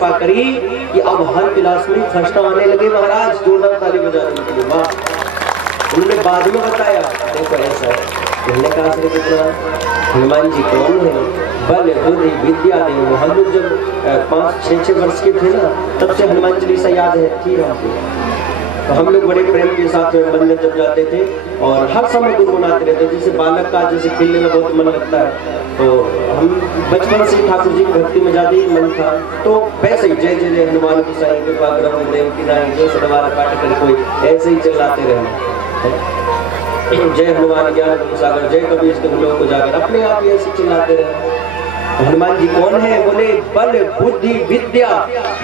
कृपा करी कि अब हर क्लास में फर्स्ट आने लगे महाराज, जोरदार ताली बजाने के लिए। वाह। उन्होंने बाद में बताया, देखो ऐसा कहने का श्री कृष्ण हनुमान जी कौन है, बल बुद्धि विद्या देव। हम लोग जब 5-6 वर्ष के थे ना, तब से हनुमान चालीसा याद है थी हमको। तो हम लोग बड़े प्रेम के साथ मंदिर जब जाते थे और हर समय गुनगुनाते रहते। जैसे बालक का जैसे खेलने में बहुत मन लगता है, तो हम बचपन से ठाकुर जी की भक्ति में ज्यादा ही मन था, तो वैसे ही जय जय जय हनुमान की साईं कृपा करो देव की नाई, जो सदवारा काट कर कोई ऐसे ही चिल्लाते रहना। जय हनुमान ज्ञान गुण सागर, जय कबीर तुम लोग को जाकर, अपने आप ही ऐसे चिल्लाते रहे। हनुमान जी कौन है? बोले बल बुद्धि विद्या।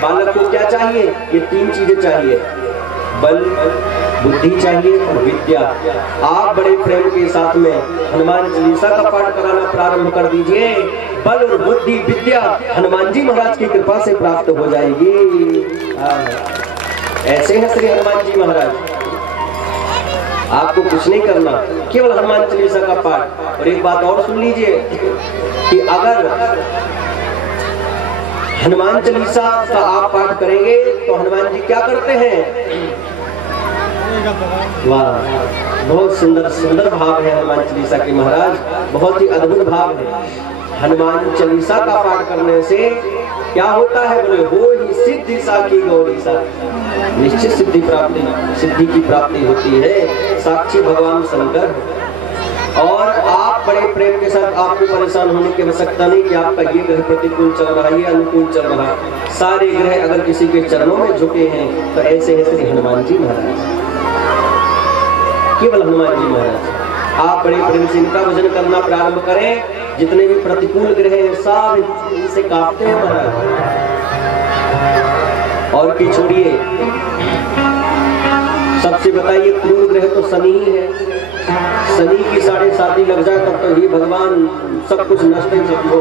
बालक को क्या चाहिए? ये 3 चीजें चाहिए, बल बुद्धि चाहिए और विद्या। आप बड़े प्रेम के साथ में हनुमान चालीसा का पाठ कराना प्रारंभ कर दीजिए। बल और बुद्धि विद्या हनुमान जी महाराज की कृपा से प्राप्त हो जाएगी। ऐसे हैं श्री हनुमान जी महाराज। आपको कुछ नहीं करना, केवल हनुमान चालीसा का पाठ। और एक बात और सुन लीजिए कि अगर हनुमान चालीसा का आप पाठ करेंगे तो हनुमान जी क्या करते हैं? वाह, बहुत सुंदर सुंदर भाव है हनुमान चालीसा के महाराज, बहुत ही अद्भुत भाव है। हनुमान चालीसा का पाठ करने से क्या होता है? बोले हो ही सिद्धि साखी गौरी सा, निश्चित सिद्धि की प्राप्ति होती है। साक्षी भगवान शंकर। और आप बड़े प्रेम के साथ, आपको परेशान होने की आवश्यकता नहीं कि आपका ये ग्रह प्रतिकूल चल रहा है, ये अनुकूल चल रहा है। सारे ग्रह अगर किसी के चरणों में झुके हैं तो ऐसे है श्री हनुमान जी महाराज, केवल हनुमान जी महाराज। आप बड़े प्रेम से इनका भजन करना प्रारंभ करें। जितने भी प्रतिकूल ग्रह हैं सब इनसे कांपते हैं महाराज। और की छोड़िए, सबसे बताइए क्रूर ग्रह तो शनि ही है। शनि की 7.5 लग जाए तब तो ये भगवान सब कुछ नष्ट ही सब हो।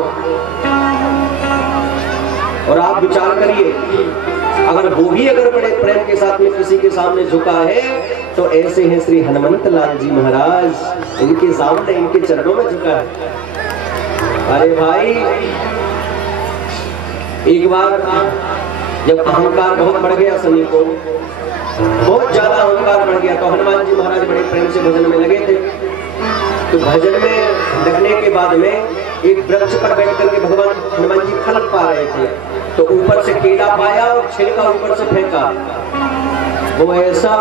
और आप विचार करिए, अगर वो भी अगर बड़े प्रेम के साथ में किसी के सामने झुका है तो ऐसे हैं श्री हनुमंत लाल जी महाराज, इनके सामने इनके चरणों में झुका है। अरे भाई, एक बार जब अहंकार बहुत बढ़ गया शनि को, बहुत ज्यादा अहंकार बढ़ गया, तो हनुमान जी महाराज बड़े प्रेम से भजन में लगे थे। तो भजन में लगने के बाद में एक वृक्ष पर बैठ करके भगवान हनुमान जी फल पा रहे थे। तो ऊपर से केला पाया और छिलका ऊपर से फेंका। वो ऐसा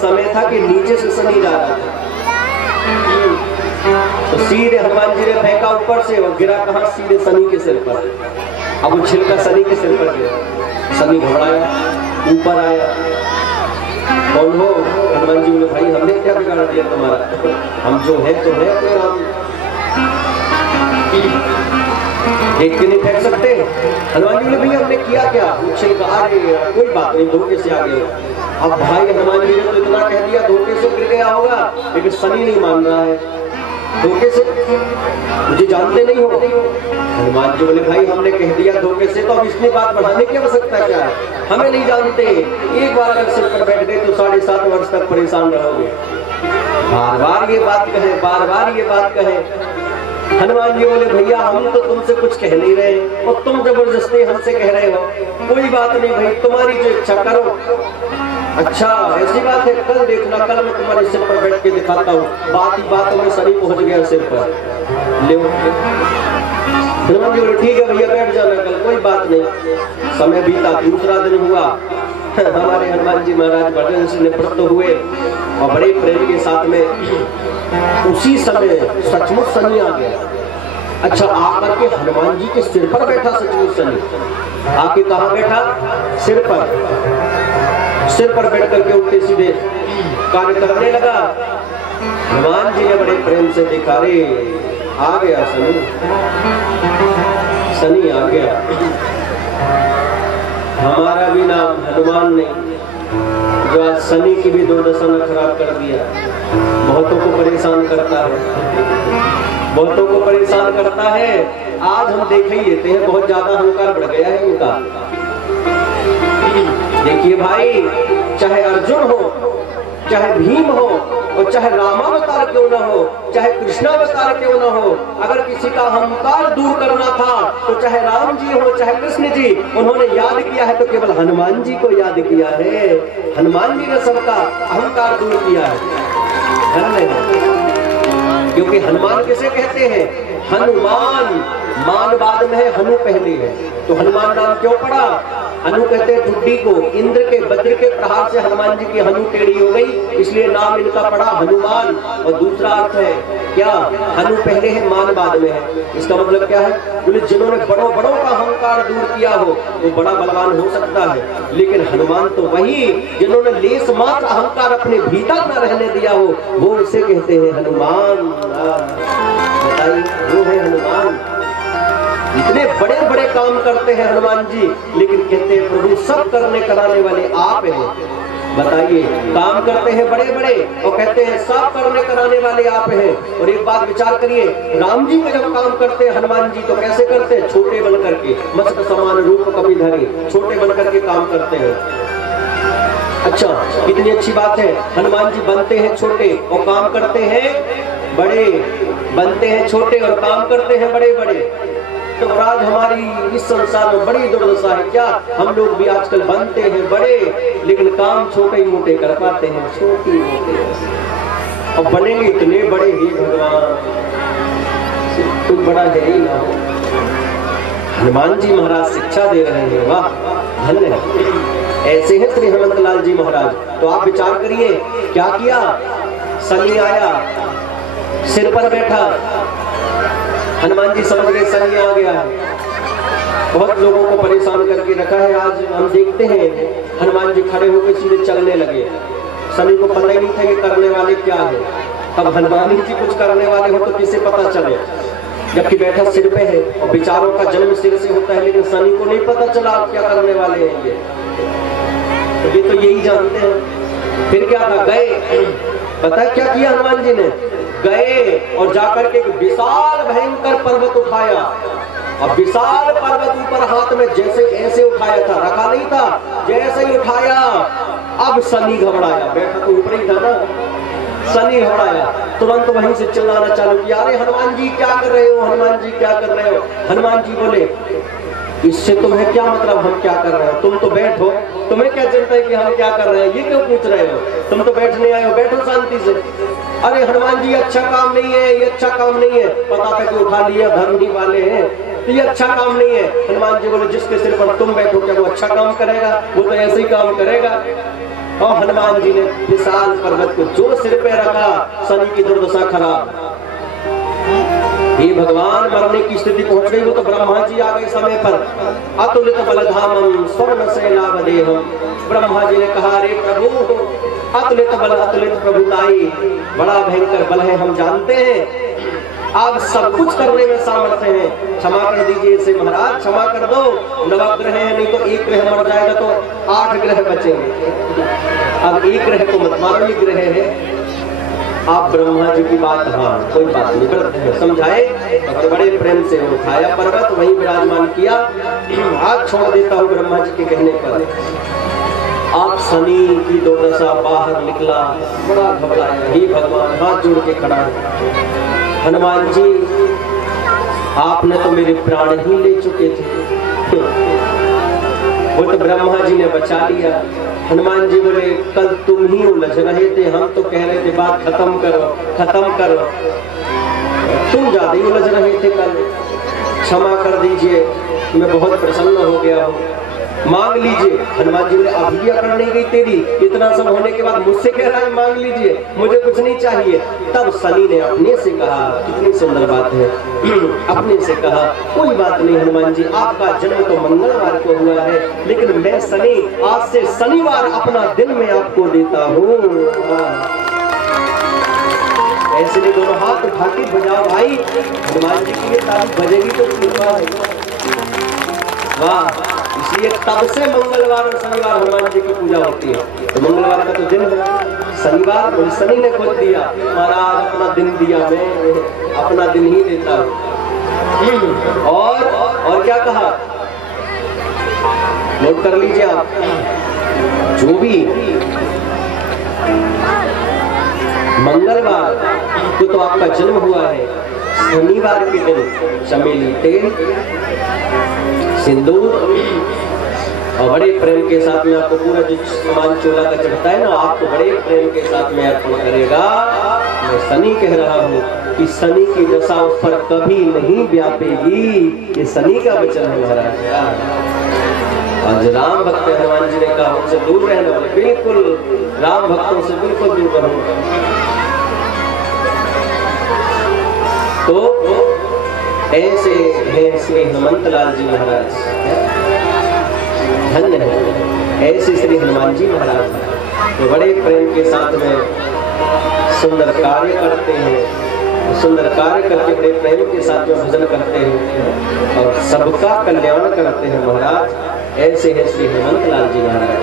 समय था कि नीचे से शनि जा रहा था, तो सीधे हनुमान जी ने फेंका ऊपर से और गिरा कहाँ? सीधे शनि के सिर पर। अब वो छिलका शनि के सिर पर गिरा। शनि घबराया, ऊपर आया। कौन हो? हनुमान जी बोले भाई हमने क्या बिगाड़ दिया तुम्हारा, हम जो है तो है अपने राम, देख के नहीं फेंक सकते। हनुमान जी बोले भैया हमने किया क्या? छिलका, अरे कोई बात नहीं, धोखे से आ गए। अब भाई हनुमान जी ने तो इतना कह दिया, धोखे से गिर गया होगा, लेकिन शनि नहीं मान रहा है। धोखे से? मुझे जानते नहीं हो? हनुमान जी बोले भाई हमने कह दिया धोखे से, तो अब इसमें बात बढ़ाने की आवश्यकता क्या है? हमें नहीं जानते, एक बार अगर सिर पर बैठ गए तो 7.5 वर्ष तक परेशान रहोगे। बार बार ये बात कहे, बार बार ये बात कहे। हनुमान जी बोले भैया हम तो तुमसे कुछ कह नहीं रहे और तुम जबरदस्ती हमसे कह रहे हो। कोई बात नहीं भाई, तुम्हारी जो इच्छा करो। अच्छा ऐसी बात है, कल देखना, कल मैं तुम्हारे सिर पर बैठ के दिखाता हूँ। बात ही बात में शनि पहुंच गया सिर पर। ले हनुमान जी बोले ठीक है भैया बैठ जाना कल, कोई बात नहीं। समय बीता, दूसरा दिन हुआ। हमारे हनुमान जी महाराज भजन से निवृत्त हुए और बड़े प्रेम के साथ में उसी समय सचमुच शनि आ गया। अच्छा आकर के हनुमान जी के सिर पर बैठा सचमुच शनि। आके कहाँ बैठा? सिर पर। सिर पर बैठ करके उल्टे सीधे कार्य करने लगा। हनुमान जी ने बड़े प्रेम से देखा, रे आ गया शनि, शनि आ गया। हमारा भी नाम हनुमान नहीं, जो आज शनि की भी दुर्दशा न खराब कर दिया। बहुतों को परेशान करता है, बहुतों को परेशान करता है। आज हम देख ही लेते हैं, बहुत ज्यादा अहंकार बढ़ गया है इनका। देखिए भाई, चाहे अर्जुन हो, चाहे भीम हो और चाहे रामावतार क्यों ना हो, चाहे कृष्णावतार क्यों ना हो, अगर किसी का अहंकार दूर करना था तो चाहे राम जी हो चाहे कृष्ण जी, उन्होंने याद किया है तो केवल हनुमान जी को याद किया है। हनुमान जी ने सबका अहंकार दूर किया है। क्योंकि हनुमान किसे कहते हैं? हनुमान, मान बाद में है, हनु पहले है, तो हनुमान नाम क्यों पड़ा? हनु कहते हैं ठुड्डी को, इंद्र के वज्र के प्रहार से हनुमान जी की हनु टेढ़ी हो गई, इसलिए नाम इनका पड़ा हनुमान। और दूसरा अर्थ है क्या? हनु पहले है, मान बाद में है। इसका मतलब क्या है? बोले जिन्होंने बड़ों बड़ों का अहंकार दूर किया हो वो बड़ा बलवान हो सकता है, लेकिन हनुमान तो वही जिन्होंने लेस मात्र अहंकार अपने भीतर न रहने दिया हो, वो उसे कहते हैं हनुमान। बताइए, वो है हनुमान। इतने बड़े बड़े काम करते हैं हनुमान जी, लेकिन कहते हैं प्रभु सब करने कराने वाले आप हैं। बताइए, काम करते हैं बड़े बड़े और कहते हैं सब करने कराने वाले आप हैं। और एक बात विचार करिए, राम जी में जब काम करते हैं हनुमान जी तो कैसे करते हैं? छोटे बन करके, मस्त समान रूप कभी धरे, छोटे बन करके काम करते हैं। अच्छा, कितनी अच्छी बात है, हनुमान जी बनते हैं छोटे और काम करते हैं बड़े, बनते हैं छोटे और काम करते हैं बड़े बड़े। तो आज हमारी इस संसार में बड़ी दुर्दशा है क्या? हम लोग भी आजकल बनते हैं बड़े, लेकिन काम छोटे मोटे कर पाते हैं, छोटी मोटे, और बनेंगे इतने बड़े ही भगवान कुछ बड़ा है ही ना हो। हनुमान जी महाराज शिक्षा दे रहे हैं, वाह धन्य है। ऐसे हैं श्री हेमंत लाल जी महाराज। तो आप विचार करिए क्या किया? शनि आया, सिर पर बैठा, हनुमान जी समझ गए शनि आ गया है, बहुत लोगों को परेशान करके रखा है। आज हम देखते हैं हनुमान जी खड़े होकर सीधे चलने लगे, शनि को पता ही नहीं था ये करने वाले क्या है। अब हनुमान जी कुछ करने वाले हो तो किसे पता चले, जबकि बैठा सिर पे है और विचारों का जन्म सिर से होता है, लेकिन शनि को नहीं पता चला आप क्या करने वाले हैं। ये तो यही जानते हैं। फिर क्या था? गए, पता है क्या किया हनुमान जी ने? गए और जाकर के एक विशाल भयंकर पर्वत उठाया, और विशाल पर्वत ऊपर हाथ में जैसे ऐसे उठाया था, रखा नहीं था, जैसे ही उठाया अब शनि घबराया, बैठा तो ऊपर ही था ना, शनि घबराया, तुरंत वहीं से चिल्लाना चालू किया, अरे हनुमान जी क्या कर रहे हो, हनुमान जी क्या कर रहे हो। हनुमान जी बोले इससे तुम्हें क्या मतलब, हम क्या कर रहे हो, तुम तो बैठो, तुम्हें क्या चिंता है कि हम क्या कर रहे हैं, ये क्यों पूछ रहे हो, तुम तो बैठने आए हो, बैठो शांति से। अरे हनुमान जी अच्छा काम नहीं है, ये अच्छा काम नहीं है, पता था कि उठा लिया धर्मी वाले हैं, तो ये अच्छा काम नहीं है। हनुमान जी बोले जिसके सिर पर तुम बैठो क्या वो अच्छा काम करेगा, वो तो ऐसे ही काम करेगा। और हनुमान जी ने विशाल पर्वत को जो सिर पे रखा, शनि की दुर्दशा खराब। हे भगवान, मरने की स्थिति पहुंच गई, वो तो ब्रह्मा जी आ गए समय पर। अतुलित बलधामम स्वर्ण शैलावदेहम, ब्रह्मा जी ने कहा अरे प्रभु अतुलित बल अतुलित प्रभुताई, बड़ा भयंकर बल है, हम जानते हैं आप सब कुछ करने में सामर्थ्य है, क्षमा कर दीजिए इसे महाराज, क्षमा कर दो। नवग्रह है, नहीं तो एक ग्रह मर जाएगा तो 8 ग्रह बचेंगे, अब एक ग्रह को मत मारो, एक ग्रह है। आप ब्रह्मा जी की बात, हाँ कोई बात नहीं, समझाए तो बड़े प्रेम से उठाया पर्वत, वहीं विराजमान किया। हाथ छोड़ देता हूँ ब्रह्मा जी के कहने पर। आप शनि की दुर्दशा, बाहर निकला, बड़ा घबराया, हे भगवान, हाथ जोड़ के खड़ा है, हनुमान जी आपने तो मेरे प्राण ही ले चुके थे, वो तो ब्रह्मा जी ने बचा लिया। हनुमान जी बोले कल तुम ही उलझ रहे थे, हम तो कह रहे थे बात खत्म करो खत्म करो, तुम ज्यादा ही उलझ रहे थे कल, क्षमा कर दीजिए, मैं बहुत प्रसन्न हो गया हूँ, मांग लीजिए। हनुमान जी बोले अभी अकड़ नहीं गई तेरी, इतना सब होने के बाद मुझसे कह रहा है मांग लीजिए, मुझे कुछ नहीं चाहिए। तब शनि ने अपने से कहा, कितनी सुंदर बात है, अपने से कहा कोई बात नहीं हनुमान जी, आपका जन्म तो मंगलवार को हुआ है, लेकिन मैं शनि आज से शनिवार अपना दिन में आपको देता हूँ। ऐसे में दोनों हाथ उठा के बजाओ भाई, हनुमान जी की ये तारीफ बजेगी तो कृपा है, वाह। इसलिए तब से मंगलवार और शनिवार हनुमान जी की पूजा होती है। तो मंगलवार का तो दिन है, शनिवार और शनि ने खुद दिया, महाराज अपना दिन दिया, मैं अपना दिन ही देता हूँ। और क्या कहा, नोट कर लीजिए आप, जो भी मंगलवार को तो आपका जन्म हुआ है, शनिवार के दिन चमेली तेल, सिंदूर और बड़े प्रेम के साथ में आपको पूरा जो सामान चोला का चढ़ता है ना, आपको बड़े प्रेम के साथ में अर्पण करेगा। मैं शनि कह रहा हूँ कि शनि की दशा उस पर कभी नहीं व्यापेगी, ये शनि का वचन है महाराज। आज राम भक्त हनुमान जी ने कहा उनसे दूर रहना, बिल्कुल राम भक्तों से बिल्कुल दूर रहूंगा। तो ऐसे हैं श्री हनुमंत लाल जी महाराज, धन्य है ऐसे श्री हनुमान जी महाराज, तो बड़े प्रेम के साथ में सुंदर कार्य करते हैं, सुंदर कार्य करके बड़े प्रेम के साथ में भजन करते हैं और सबका कल्याण करते हैं महाराज। ऐसे है श्री हनुमंत लाल जी महाराज।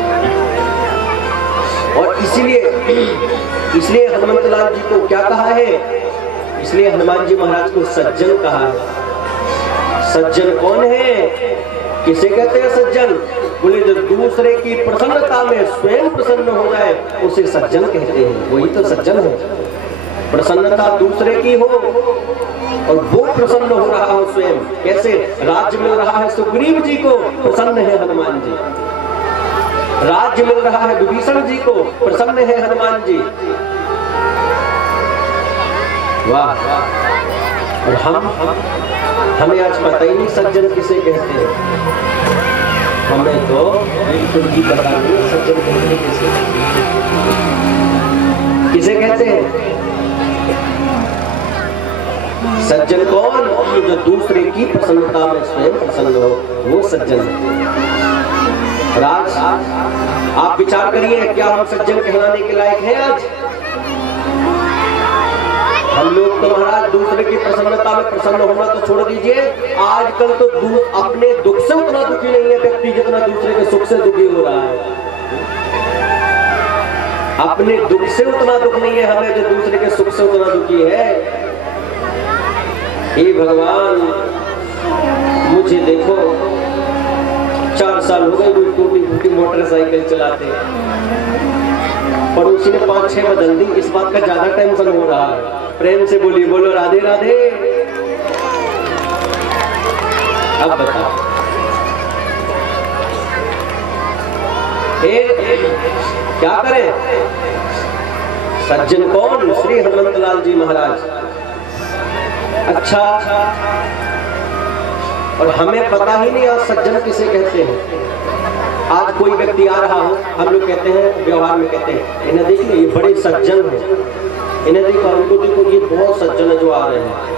और इसलिए हनुमंत लाल जी को क्या कहा है, इसलिए हनुमान जी महाराज को सज्जन कहा है। सज्जन कौन है, किसे कहते हैं सज्जन? बोले जो दूसरे की प्रसन्नता में स्वयं प्रसन्न हो जाए उसे सज्जन कहते हैं, वही तो सज्जन है। प्रसन्नता दूसरे की हो और वो प्रसन्न हो रहा हो स्वयं। कैसे? राज्य मिल रहा है सुग्रीव जी को, प्रसन्न है हनुमान जी। राज्य मिल रहा है विभीषण जी को, प्रसन्न है हनुमान जी। वाह। और हमें आज पता ही नहीं सज्जन किसे कहते हैं। हमें तो बिल्कुल भी पता नहीं सज्जन कहते किसे कहते हैं। सज्जन कौन? जो दूसरे की प्रसन्नता में स्वयं प्रसन्न हो, वो सज्जन है। राज आप विचार करिए, क्या हम सज्जन कहलाने के लायक हैं आज? हम लोग तो महाराज दूसरे की प्रसन्नता में प्रसन्न होना तो छोड़ दीजिए, आजकल तो अपने दुख से उतना दुखी नहीं है व्यक्ति जितना दूसरे के सुख से दुखी हो रहा है। अपने दुख से उतना दुख नहीं है हमें जो दूसरे के सुख से उतना दुखी है। हे भगवान, मुझे देखो 4 साल हो गए टूटी फूटी मोटरसाइकिल चलाते, पड़ोसी ने 5-6 बदल दी, इस बात का ज्यादा टेंशन हो रहा है। प्रेम से बोलिए, बोलो राधे राधे। अब बताओ क्या करें? सज्जन कौन? श्री हनुमंत लाल जी महाराज। अच्छा, और हमें पता ही नहीं आज सज्जन किसे कहते हैं। आज कोई व्यक्ति आ रहा हो, हम लोग कहते हैं, व्यवहार में कहते हैं, इन्हें देखिए ये बड़े सज्जन हैं, इन्हें देखो, उनको देखो ये बहुत सज्जन है जो आ रहे हैं।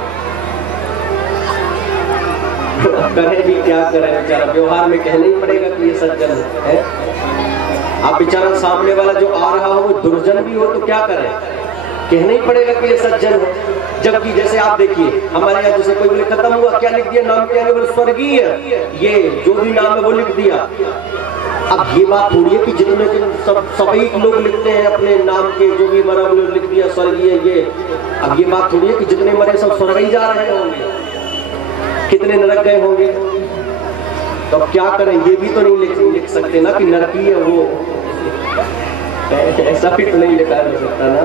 करें भी क्या करें, बेचारा व्यवहार में कहना ही पड़ेगा कि ये सज्जन है। आप बेचारा सामने वाला जो आ रहा हो वो दुर्जन भी हो तो क्या करें, कहना ही पड़ेगा कि ये सज्जन है। जबकि जैसे आप देखिए हमारे यहाँ जैसे कोई बोले खत्म हुआ, क्या लिख दिया नाम, क्या बोले स्वर्गीय, ये जो भी नाम है वो लिख दिया। अब ये बात थोड़ी है कि जितने सभी लोग लिखते हैं अपने नाम के, जो भी मरा वो लिख दिया स्वर्गीय ये। अब ये बात थोड़ी है कि जितने मरे सब स्वर्ग ही जा रहे होंगे, कितने नरक गए होंगे। तो अब क्या करें, ये भी तो नहीं लिख सकते ना कि नरकी है वो, ऐसा भी तो नहीं लिखा जा सकता ना।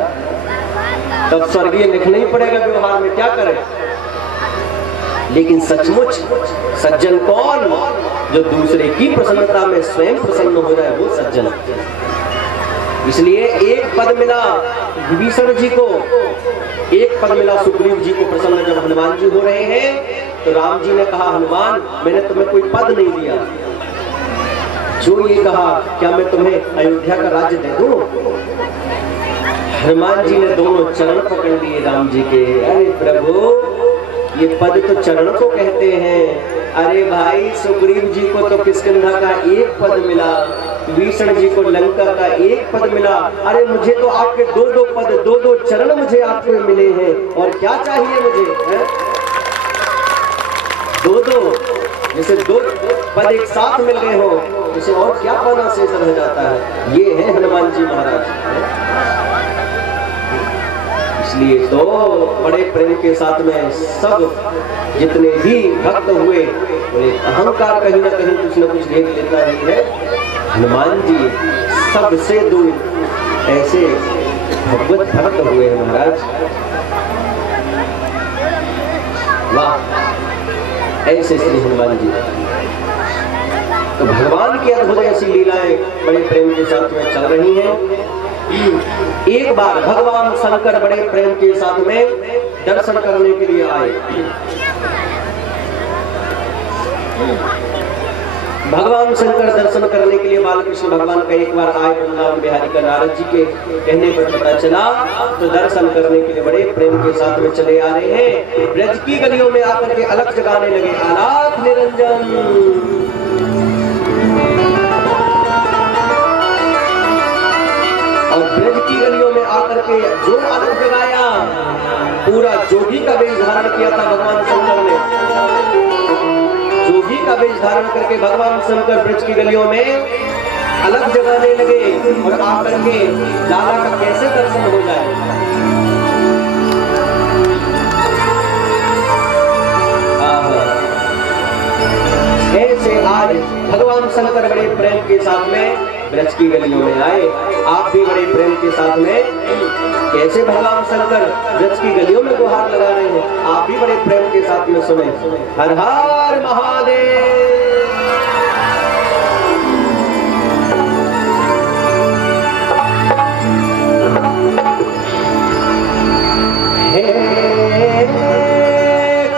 तब स्वर्गीय लिखना ही पड़ेगा व्यवहार में, क्या करें। लेकिन सचमुच सज्जन कौन? जो दूसरे की प्रसन्नता में स्वयं प्रसन्न हो जाए, वो सज्जन। इसलिए एक पद मिला विभीषण जी को, एक पद मिला सुग्रीव जी को प्रसन्न। जब हनुमान जी हो रहे हैं तो राम जी ने कहा, हनुमान मैंने तुम्हें कोई पद नहीं दिया, जो ये कहा क्या मैं तुम्हें अयोध्या का राज्य दे दूं? हनुमान जी ने दोनों चरण पकड़ लिए राम जी के। अरे प्रभु, ये पद तो चरण को कहते हैं। अरे भाई, सुग्रीव जी को तो किष्किंधा का एक पद मिला, विभीषण जी को लंका का एक पद मिला। अरे मुझे तो आपके 2-2 पद, 2-2 चरण मुझे आपको मिले हैं, और क्या चाहिए मुझे है? 2-2 जैसे 2 पद एक साथ मिल गए हो, इसे और क्या पाना शेष रह जाता है। ये है हनुमान जी महाराज। इसलिए तो बड़े प्रेम के साथ में सब जितने भी भक्त हुए, बोले अहंकार कहीं ना कहीं कुछ न कुछ घेर लेता ही है। हनुमान जी सबसे दूर ऐसे भगवत भक्त हुए हैं महाराज। वाह, ऐसे श्री हनुमान जी। तो भगवान की अद्भुत ऐसी लीलाएं बड़े प्रेम के साथ में चल रही हैं। एक बार भगवान शंकर बड़े प्रेम के साथ में दर्शन करने के लिए आए। भगवान शंकर दर्शन करने के लिए बालकृष्ण भगवान का एक बार आए वृंदावन बिहारी का नारद जी के कहने पर पता चला, तो दर्शन करने के लिए बड़े प्रेम के साथ में चले आ रहे हैं। ब्रज की गलियों में आकर के अलग जगाने लगे, अनाथ निरंजन। और ब्रज की गलियों में आकर के जो अलग जगाया, पूरा जोगी का वेश धारण किया था भगवान शंकर ने। जोगी का वेश धारण करके भगवान शंकर ब्रज की गलियों में अलग जगाने लगे और आकर के लाला का कैसे दर्शन हो जाए। ऐसे आज भगवान शंकर बड़े प्रेम के साथ में ब्रज की गलियों में आए। आप भी बड़े प्रेम के साथ में कैसे भगवान शंकर ब्रज की गलियों में गुहार लगा रहे हैं, आप भी बड़े प्रेम के साथ में सुने। हर हर महादेव।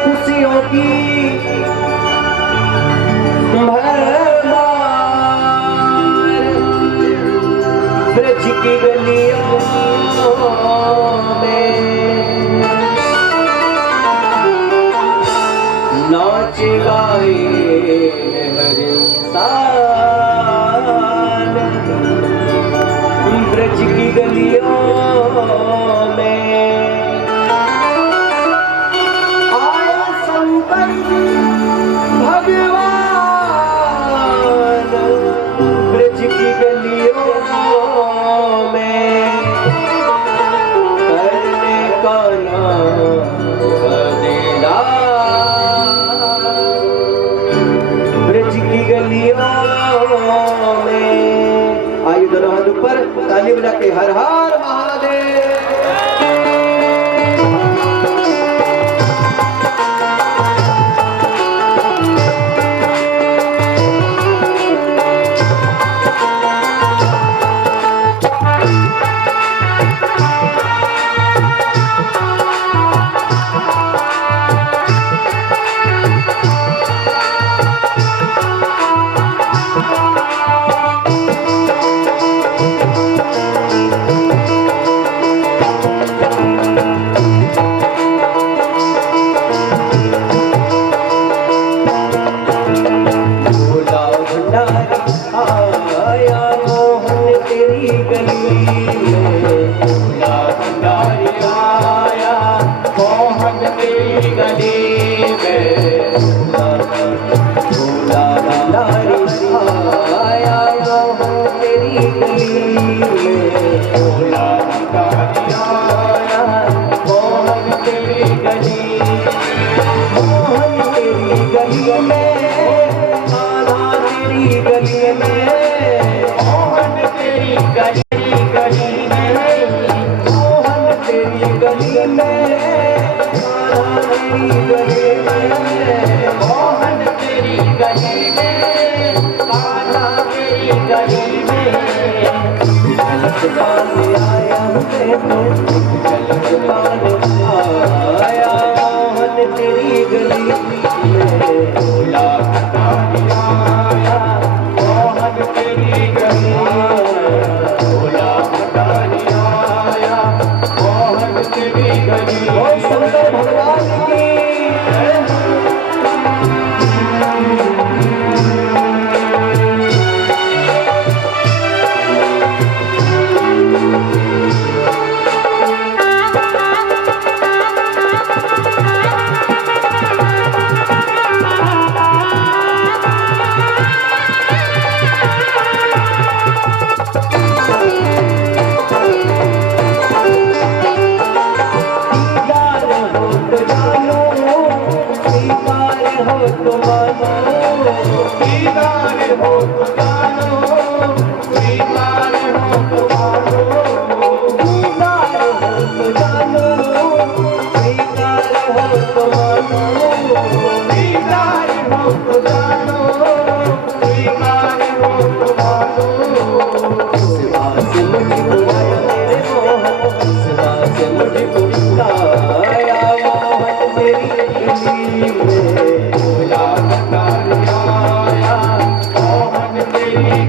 खुशियों की ब्रज की गलियों में नाच गाए हर इंसान। ब्रज की गलियों में आया शंकर भगवान। ब्रज की गलियों आयु दोनों हाथ ऊपर, ताली बजा के हर हर महादेव।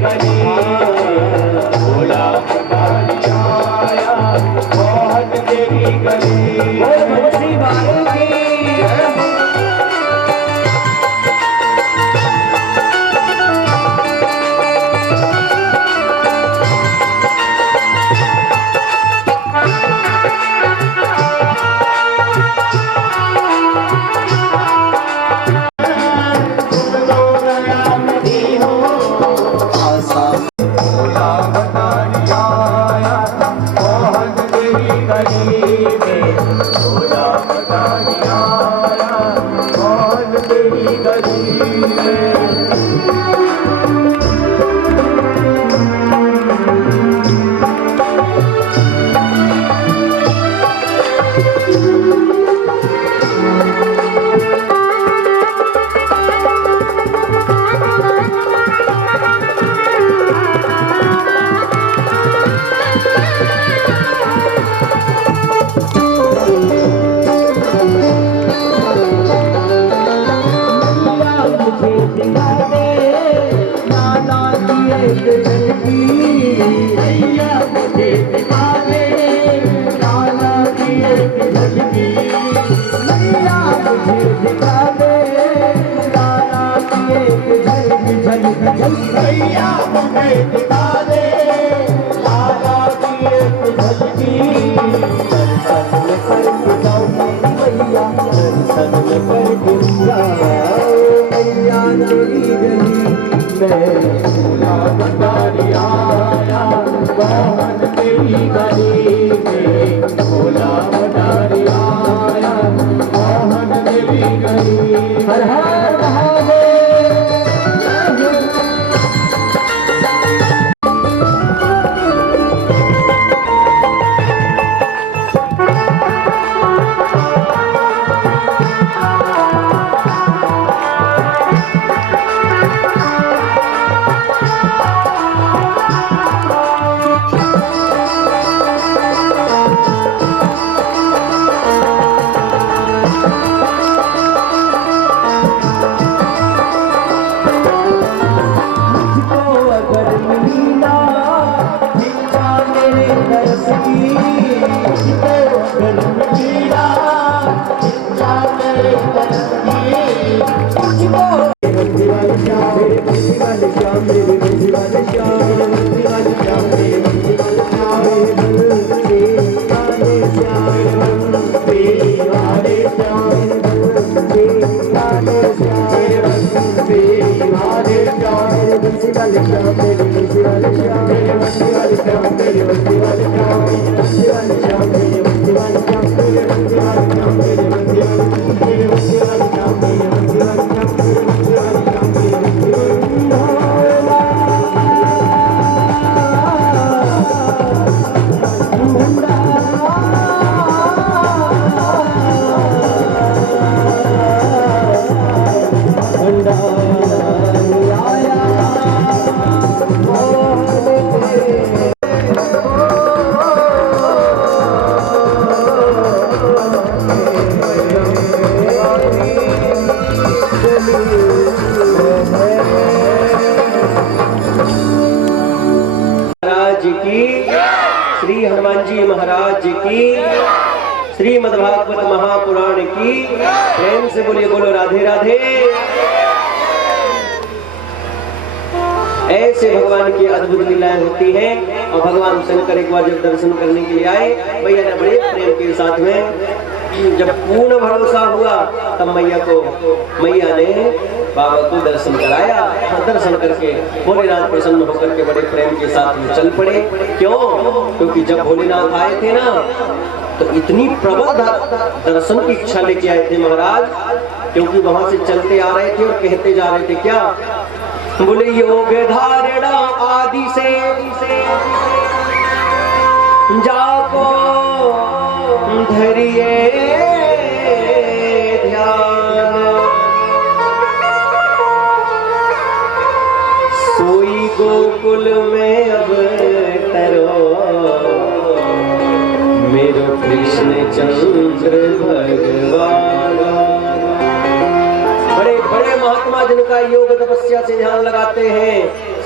गली भोला भंडारी आया मोहन तेरी गली भगवती बालों की भैया मुझे दिखा दे लाला की एक झलकी दर्शन में करके जाओ भैया दर्शन में करके जाओ भैया तेरी गली मैं भोला भंडारी आया मोहन तेरी गली में भोला भंडारी आया मोहन तेरी गली हर हर महादेव श्री हनुमान जी महाराज की श्रीमद्भागवत महापुराण की प्रेम से बोलिए बोलो राधे राधे। ऐसे भगवान की अद्भुत लीलाएं होती हैं और भगवान शंकर एक बार जब दर्शन करने के लिए आए मैया ने बड़े प्रेम के साथ में जब पूर्ण भरोसा हुआ तब मैया ने बाबा को दर्शन कराया। दर्शन करके भोलेनाथ प्रसन्न होकर के बड़े प्रेम के साथ में चल पड़े। क्यों? क्योंकि जब भोलेनाथ आए थे ना तो इतनी प्रबल दर्शन की इच्छा लेके आए थे महाराज, क्योंकि वहां से चलते आ रहे थे और कहते जा रहे थे क्या, बोले योग धारणा आदि से जाको धरिए ध्यान, सोई गोकुल में अब तरो मेरो कृष्ण चंद्र भगवान। बड़े बड़े महात्मा जिनका योग तपस्या से ध्यान लगाते हैं,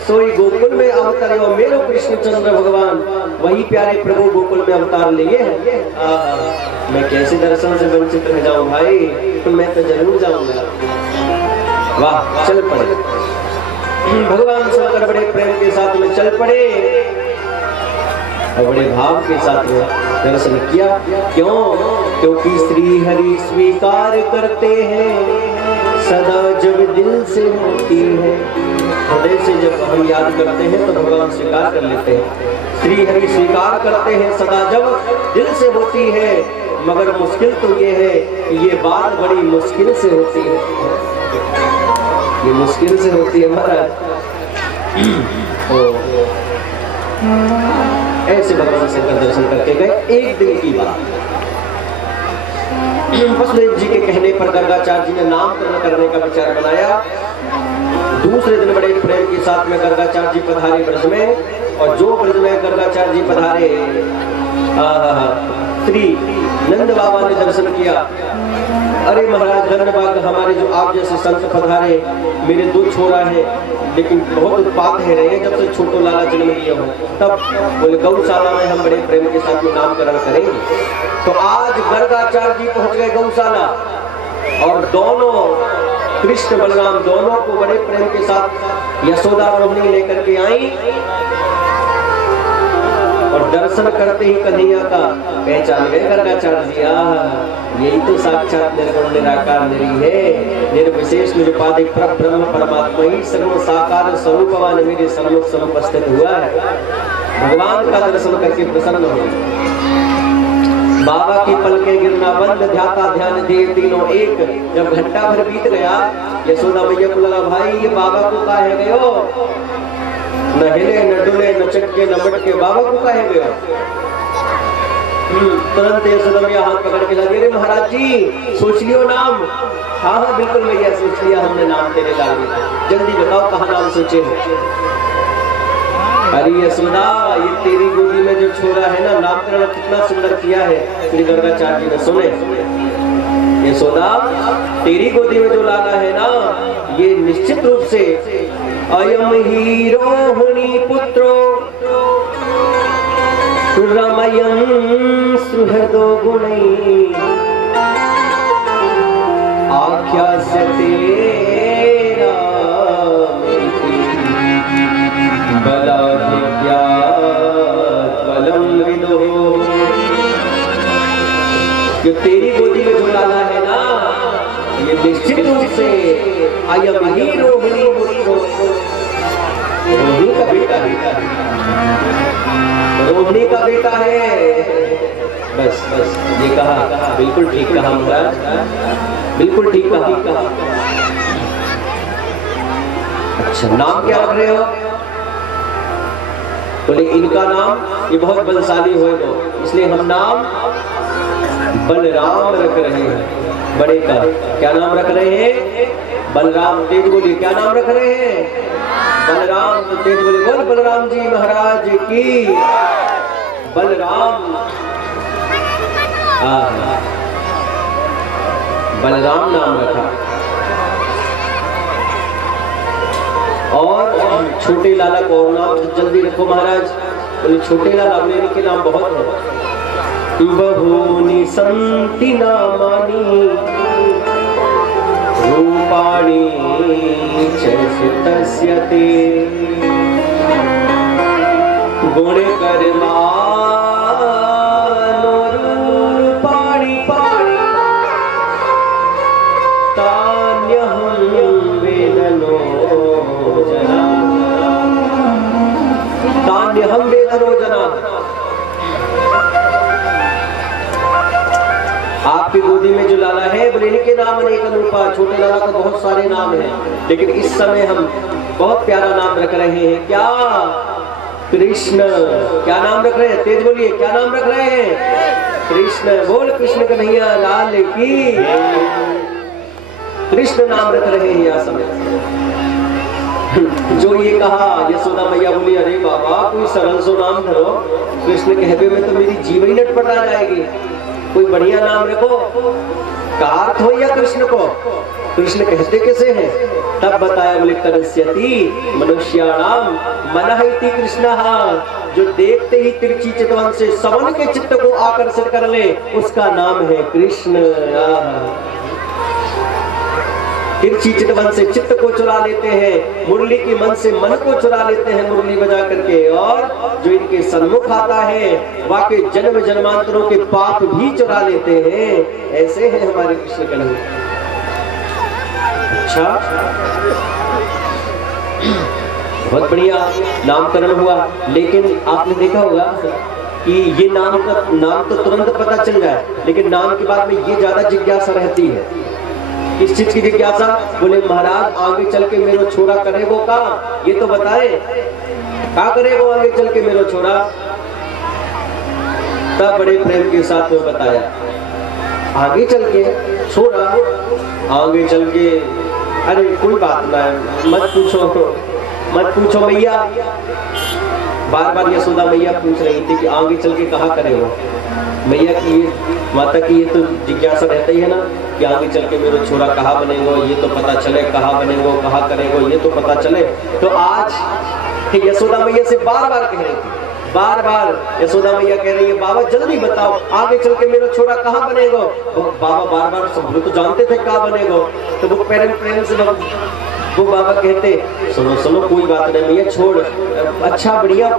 सोई गोकुल अवतार और मेरो कृष्णचंद्र भगवान वही प्यारे प्रभु गोकुल में अवतार लिए हैं। मैं कैसे दर्शन से वंचित रह जाऊं भाई, तो मैं तो जरूर जाऊंगा। वाह, चल पड़े। भगवान शंकर बड़े प्रेम के साथ में चल पड़े और बड़े भाव के साथ में दर्शन किया। क्यों? क्योंकि श्री हरि स्वीकार करते हैं सदा जब दिल से होती है। हृदय से जब हम याद करते हैं तो भगवान स्वीकार कर लेते हैं। श्री हरि स्वीकार करते हैं सदा जब दिल से होती है। मगर मुश्किल तो ये है कि ये बात बड़ी मुश्किल से होती है। ये मुश्किल से होती है महाराज। ऐसे भगवान शंकर दर्शन करके गए। एक दिन की बात, वसुदेव जी के कहने पर गर्गाचार्य जी ने नामकरण करने का विचार बनाया। दूसरे दिन बड़े प्रेम के साथ में गर्गाचार्य जी पधारे ब्रज में, और जो ब्रज में गर्गाचार्य जी पधारे श्री नंद बाबा ने दर्शन किया। अरे महाराज धन्यवाद, हमारे जो आप जैसे संत पधारे, मेरे 2 छोरा है लेकिन बहुत उत्पात है रहे जब से छोटो लाला जन्म लिए हो। तब बोले गौशाला में हम बड़े प्रेम के साथ में नामकरण करेंगे। तो आज गर्गाचार्य जी पहुंच गए गौशाला, और दोनों कृष्ण बलराम दोनों को बड़े प्रेम के साथ यशोदा रोहिणी लेकर के आई, और दर्शन करते ही कन्हैया का पहचान गए गर्गाचार्य जी। यही तो साक्षात निर्गुण निराकार निरी है, निर्विशेष निरुपाधिक परब्रह्म परमात्मा ही सर्व साकार स्वरूपवान मेरे सम्मुख समुपस्थित हुआ है। भगवान का दर्शन करके प्रसन्न हो। बाबा की पलकें गिरना बंद, ध्याता ध्यान दे तीनों एक। जब घंटा भर बीत गया, यशोदा मैया को लगा भाई ये बाबा को काहे गए हो, न हिले न डुले न चटके न मटके, बाबा को काहे गए हो। तुरंत यशोदा मैया हाथ पकड़ के लगे, अरे महाराज जी सोच लियो नाम। हाँ हाँ बिल्कुल भैया सोच लिया हमने नाम तेरे लाल, जल्दी बताओ कहाँ नाम सोचे हो। अरे यशोदा ये तेरी गोदी में जो छोरा है ना, नामकरण कितना सुंदर किया है श्री गर्गाचार्य जी ने। सुने यशोदा, तेरी गोदी में जो लाला है ना, ये निश्चित रूप से अयम ही रोहिणी पुत्रो रमयं सुहृदो गुणैः आख्यास्यते बलाधिक्यात् बलं विदुः। जो तेरी गोदी में जो लाला है ना, ये निश्चित रूप से अयम ही रोहिणी पुत्रो, रोहिणी का बेटा है, रोहिणी का बेटा है। बस बस ये कहा, बिल्कुल ठीक कहा महाराज, बिल्कुल ठीक कहा। अच्छा नाम क्या रख रहे हो? बोले इनका नाम ये बहुत बलशाली हो गो, इसलिए हम नाम बलराम रख रहे हैं। बड़े का क्या नाम रख रहे हैं? बलराम। तेज बोलिए क्या नाम रख रहे हैं? बलराम। तो तेज बोले बोल बलराम जी महाराज की। बलराम, बलराम नाम रखा। और छोटे लाला को और नाम जल्दी रखो महाराज। बोले छोटे लाला, मेरे के नाम बहुत है। बहूनि सन्ति नामानि रूपाणि च सुतस्य ते गुणकर्माणो रूपाणि तान्यहं वेदनो जना, तान्यहं वेदनो जना। आपकी गोदी में जो लाला है, बोले इनके नाम अनेक रूपा। छोटे लाला को बहुत सारे नाम हैं, लेकिन इस समय हम बहुत प्यारा नाम रख रहे हैं। क्या? कृष्ण। क्या नाम रख रहे हैं? तेज बोलिए क्या नाम रख रहे हैं? कृष्ण। बोल कृष्ण कन्हैया लाल की। कृष्ण नाम रख रहे हैं यहाँ समय। जो ये कहा, यशोदा मैया बोली अरे बाबा कोई सरल सो नाम धरो, कृष्ण कहते में तो मेरी जीवन ही नटपट आ जाएगी। कोई बढ़िया नाम रखो। का अर्थ हो या कृष्ण को, कृष्ण कहते कैसे हैं? तब बताया बोले तरस्यति मनुष्याणाम मनः इति कृष्णः, जो देखते ही तिरछी चितवन से सवन के चित्त को आकर्षित कर ले उसका नाम है कृष्ण। तिरछी चितवन से चित्त को चुरा लेते हैं, मुरली की मन से मन को चुरा लेते हैं मुरली बजा करके, और जो इनके सन्मुख आता है वाके जन्म जन्मांतरों के पाप भी चुरा लेते हैं। ऐसे हैं हमारे कृष्ण कन्हैया। अच्छा, बहुत बढ़िया नामकरण हुआ, लेकिन आपने देखा होगा कि ये नाम तो तुरंत पता चल जाए, लेकिन नाम के बाद में ये ज्यादा जिज्ञासा रहती है। इस चीज की जिज्ञासा, बोले महाराज आगे चल के मेरो छोरा करेगो का, ये तो बताए का करेगो आगे चल के मेरो छोरा। तब बड़े प्रेम के साथ में बताया, आगे चल के छोरा, आगे चल के, अरे कोई बात ना, मत पूछो मैया। बार बार यशोदा मैया पूछ रही थी कि आगे चल के कहाँ करेगा। मैया की माता की ये तो जिज्ञासा रहता ही है ना कि आगे चल के मेरा छोरा कहाँ बनेगा, ये तो पता चले, कहाँ बनेगा, कहाँ करेगा, ये तो पता चले। तो आज यशोदा मैया से बार बार कह रही थी, बार बार यशोदा मैया कह रही है बाबा जल्दी बताओ आगे चल के मेरा छोरा कहाँ बनेगा। बाबा बार बार सब लोग तो जानते थे कहाँ बनेगा, तो वो प्रेम से वो बाबा कहते सुनो सुनो कोई बात नहीं मैया छोड़, अच्छा बढ़िया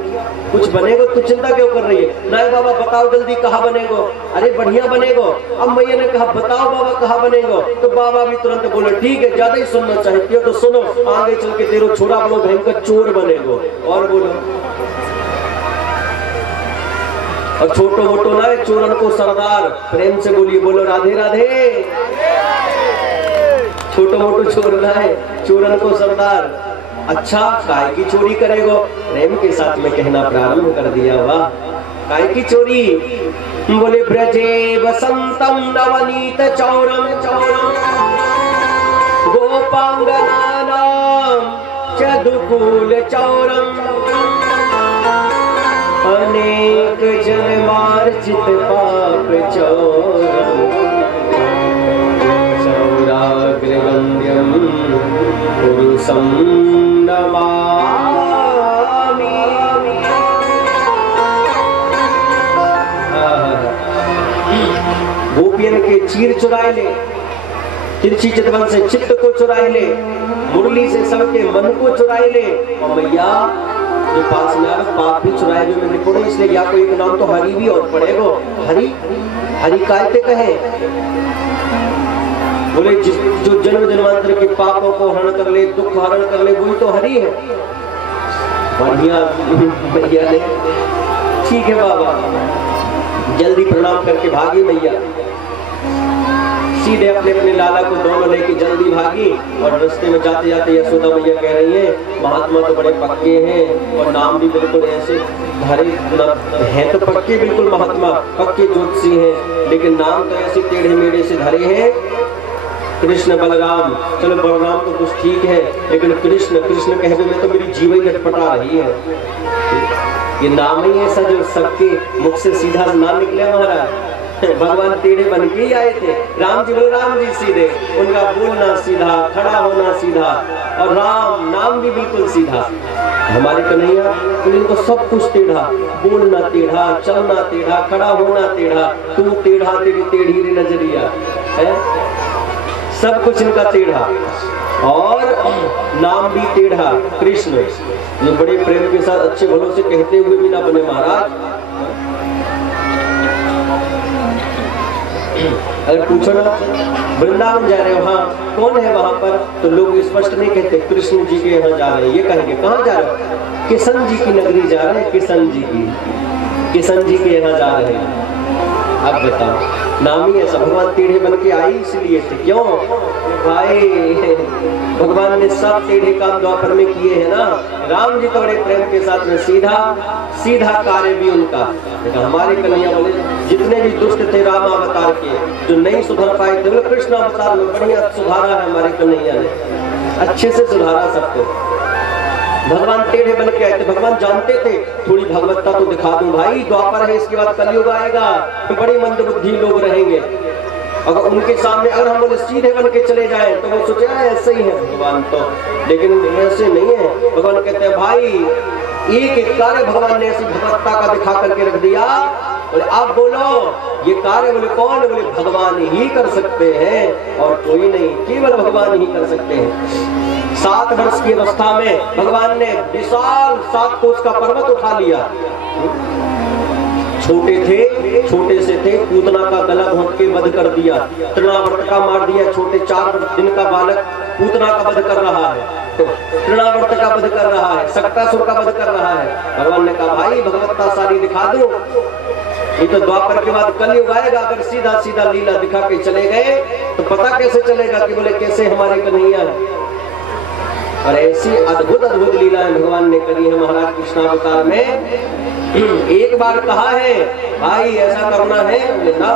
कुछ बनेगा तू चिंता क्यों कर रही है। नहीं बाबा बताओ जल्दी कहाँ बनेगा, अरे बढ़िया बनेगा। अब मैया ने कहा बताओ बाबा कहाँ बनेगा, तो बाबा भी तुरंत बोले ठीक है ज्यादा ही सुनना चाहती हो तो सुनो, आगे चल के तेरा छोरा बनो भयंकर चोर बनेगा। और बोलो, और छोटो मोटो ना चोरन को सरदार, प्रेम से बोलिए, बोलो राधे राधे। छोटो मोटो चोर ना है, चोरन को सरदार। अच्छा काय की चोरी करेगो, प्रेम के साथ में कहना प्रारंभ कर दिया। वाह, काय की चोरी? बोले ब्रजे वसंतम नवनीत चौरम चौरम गोपांगनानाम चदुकूल चौरम अनेक जन्मार्जित पाप चौरम चौराग्रवन्द्यं पुरुषं नमामि। गोपियन के चीर चुराए ले, तिरछी चितवन से चित्त को चुराए ले, मुरली से सबके मन को चुराए ले, और मैया जो पास में आवे पाप भी चुराए जो मैंने पढ़े, इसलिए या कोई एक नाम तो हरि भी और पढ़ेगो। हरि हरि कायते कहे, बोले जो जन्म जन्मांतर के पापों को हरण कर ले, दुख हरण कर ले, वही तो हरि है। बढ़िया मैया ने ठीक है बाबा, जल्दी प्रणाम करके भागी मैया, सीधे अपने अपने लाला को दोनों लेके जल्दी भागी। और रास्ते में जाते जाते यशोदा मैया कह रही है महात्मा तो बड़े पक्के हैं और नाम भी बिल्कुल ऐसे धरे हैं, तो पक्के बिल्कुल महात्मा पक्के ज्योतिषी हैं, लेकिन नाम तो ऐसे टेढ़े मेढ़े से धरे हैं कृष्ण बलराम। चलो बलराम तो कुछ ठीक है, लेकिन कृष्ण कृष्ण कहने में तो मेरी जीवन लटपटा रही है। ये नाम ही ऐसा जो सबके मुख से सीधा ना निकले महाराज। भगवान टेढ़े बन के ही आए थे, राम जी बोले राम जी सीधे, उनका बोलना सीधा, खड़ा होना सीधा, और राम नाम भी बिल्कुल सीधा। हमारे कन्हैया तो इनको सब कुछ टेढ़ा, बोलना टेढ़ा, चलना टेढ़ा, खड़ा होना टेढ़ा, तू टेढ़ा तेरी टेढ़ी नजरिया है, सब कुछ इनका टेढ़ा, और नाम भी टेढ़ा कृष्ण, जो बड़े प्रेम के साथ अच्छे भलों से कहते हुए भी ना बने महाराज। अगर पूछो ना वृंदावन जा रहे हो, हाँ कौन है वहां पर, तो लोग स्पष्ट नहीं कहते कृष्ण जी के यहाँ जा रहे हैं, ये कहेंगे कहाँ जा रहे हो, किशन जी की नगरी जा रहे हैं, किशन जी की, किशन जी के यहाँ जा रहे हैं। अब बताओ नाम ही ऐसा, भगवान टेढ़े बन के आई इसलिए थे, क्यों भाई भगवान ने सब टेढ़े काम द्वापर में किए हैं ना। राम जी तो बड़े प्रेम के साथ में सीधा सीधा कार्य भी उनका, लेकिन हमारे कन्हैया बोले जितने भी दुष्ट थे राम अवतार के, जो नहीं सुधर पाए थे, कृष्ण अवतार में बढ़िया सुधारा है हमारे कन्हैया ने, अच्छे से सुधारा सबको। भगवान टेढ़े बन के आए थे। भगवान जानते थे थोड़ी भगवत्ता तो दिखा दूं भाई, द्वापर है, इसके बाद कलयुग आएगा, बड़े मंदबुद्धि लोग रहेंगे। अगर उनके सामने अगर हम बोले सीधे बन के चले जाए तो वो सोचे ऐसे ही है भगवान तो, लेकिन ऐसे नहीं है। भगवान कहते हैं भाई एक एक कार्य भगवान ने ऐसी भगवत्ता का दिखा करके रख दिया। बोले आप बोलो ये कार्य, बोले कौन? बोले भगवान ही कर सकते हैं और कोई नहीं, केवल भगवान ही कर सकते हैं। 7 वर्ष की अवस्था में भगवान ने विशाल 7 कोस का पर्वत उठा लिया। छोटे थे, छोटे से थे, पूतना का गला घोंट के वध कर दिया, तृणावर्त का मार दिया। छोटे 4 दिन का बालक पूतना का वध कर रहा है, तृणावर्त का वध कर रहा है, सक्तासुर का वध कर रहा है। भगवान ने कहा भाई भगवत्ता सारी दिखा दो, ये तो द्वापर के बाद कलयुग आएगा। अगर सीधा सीधा लीला दिखा के चले गए तो पता कैसे चलेगा कि बोले कैसे हमारे कन्हैया है। और ऐसी अद्भुत अद्भुत लीलाएं भगवान ने करी है महाराज कृष्णावतार में। एक बार कहा है भाई ऐसा करना है, ना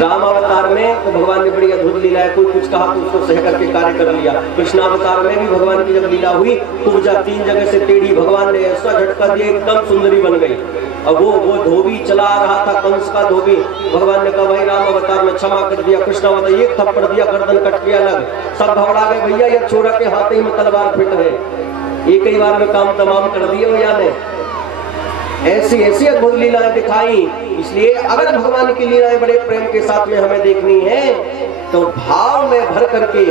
राम अवतार में तो भगवान ने बड़ी अद्भुत लीला है, कोई कुछ कहा तो उसको सह करके कार्य कर लिया। कृष्णावतार में भी भगवान की जब लीला हुई कुब्जा 3 जगह से टेढ़ी, भगवान ने ऐसा झटका दिया एकदम सुंदरी बन गई। अब वो धोबी चला रहा था, कंस का धोबी, भगवान ने कहा भाई राम अवतार में क्षमा कर दिया। कृष्णावतार एक थप्पड़ दिया, गर्दन कट गया अलग, सब घबरा गए भैया ये छोरा के हाथ ही में तलवार फिट है, एक ही बार में काम तमाम कर दिए भैया ने। ऐसी ऐसी अद्भुत लीलाएं दिखाई। इसलिए अगर भगवान की लीलाएं बड़े प्रेम के साथ में हमें देखनी है तो भाव में भर करके,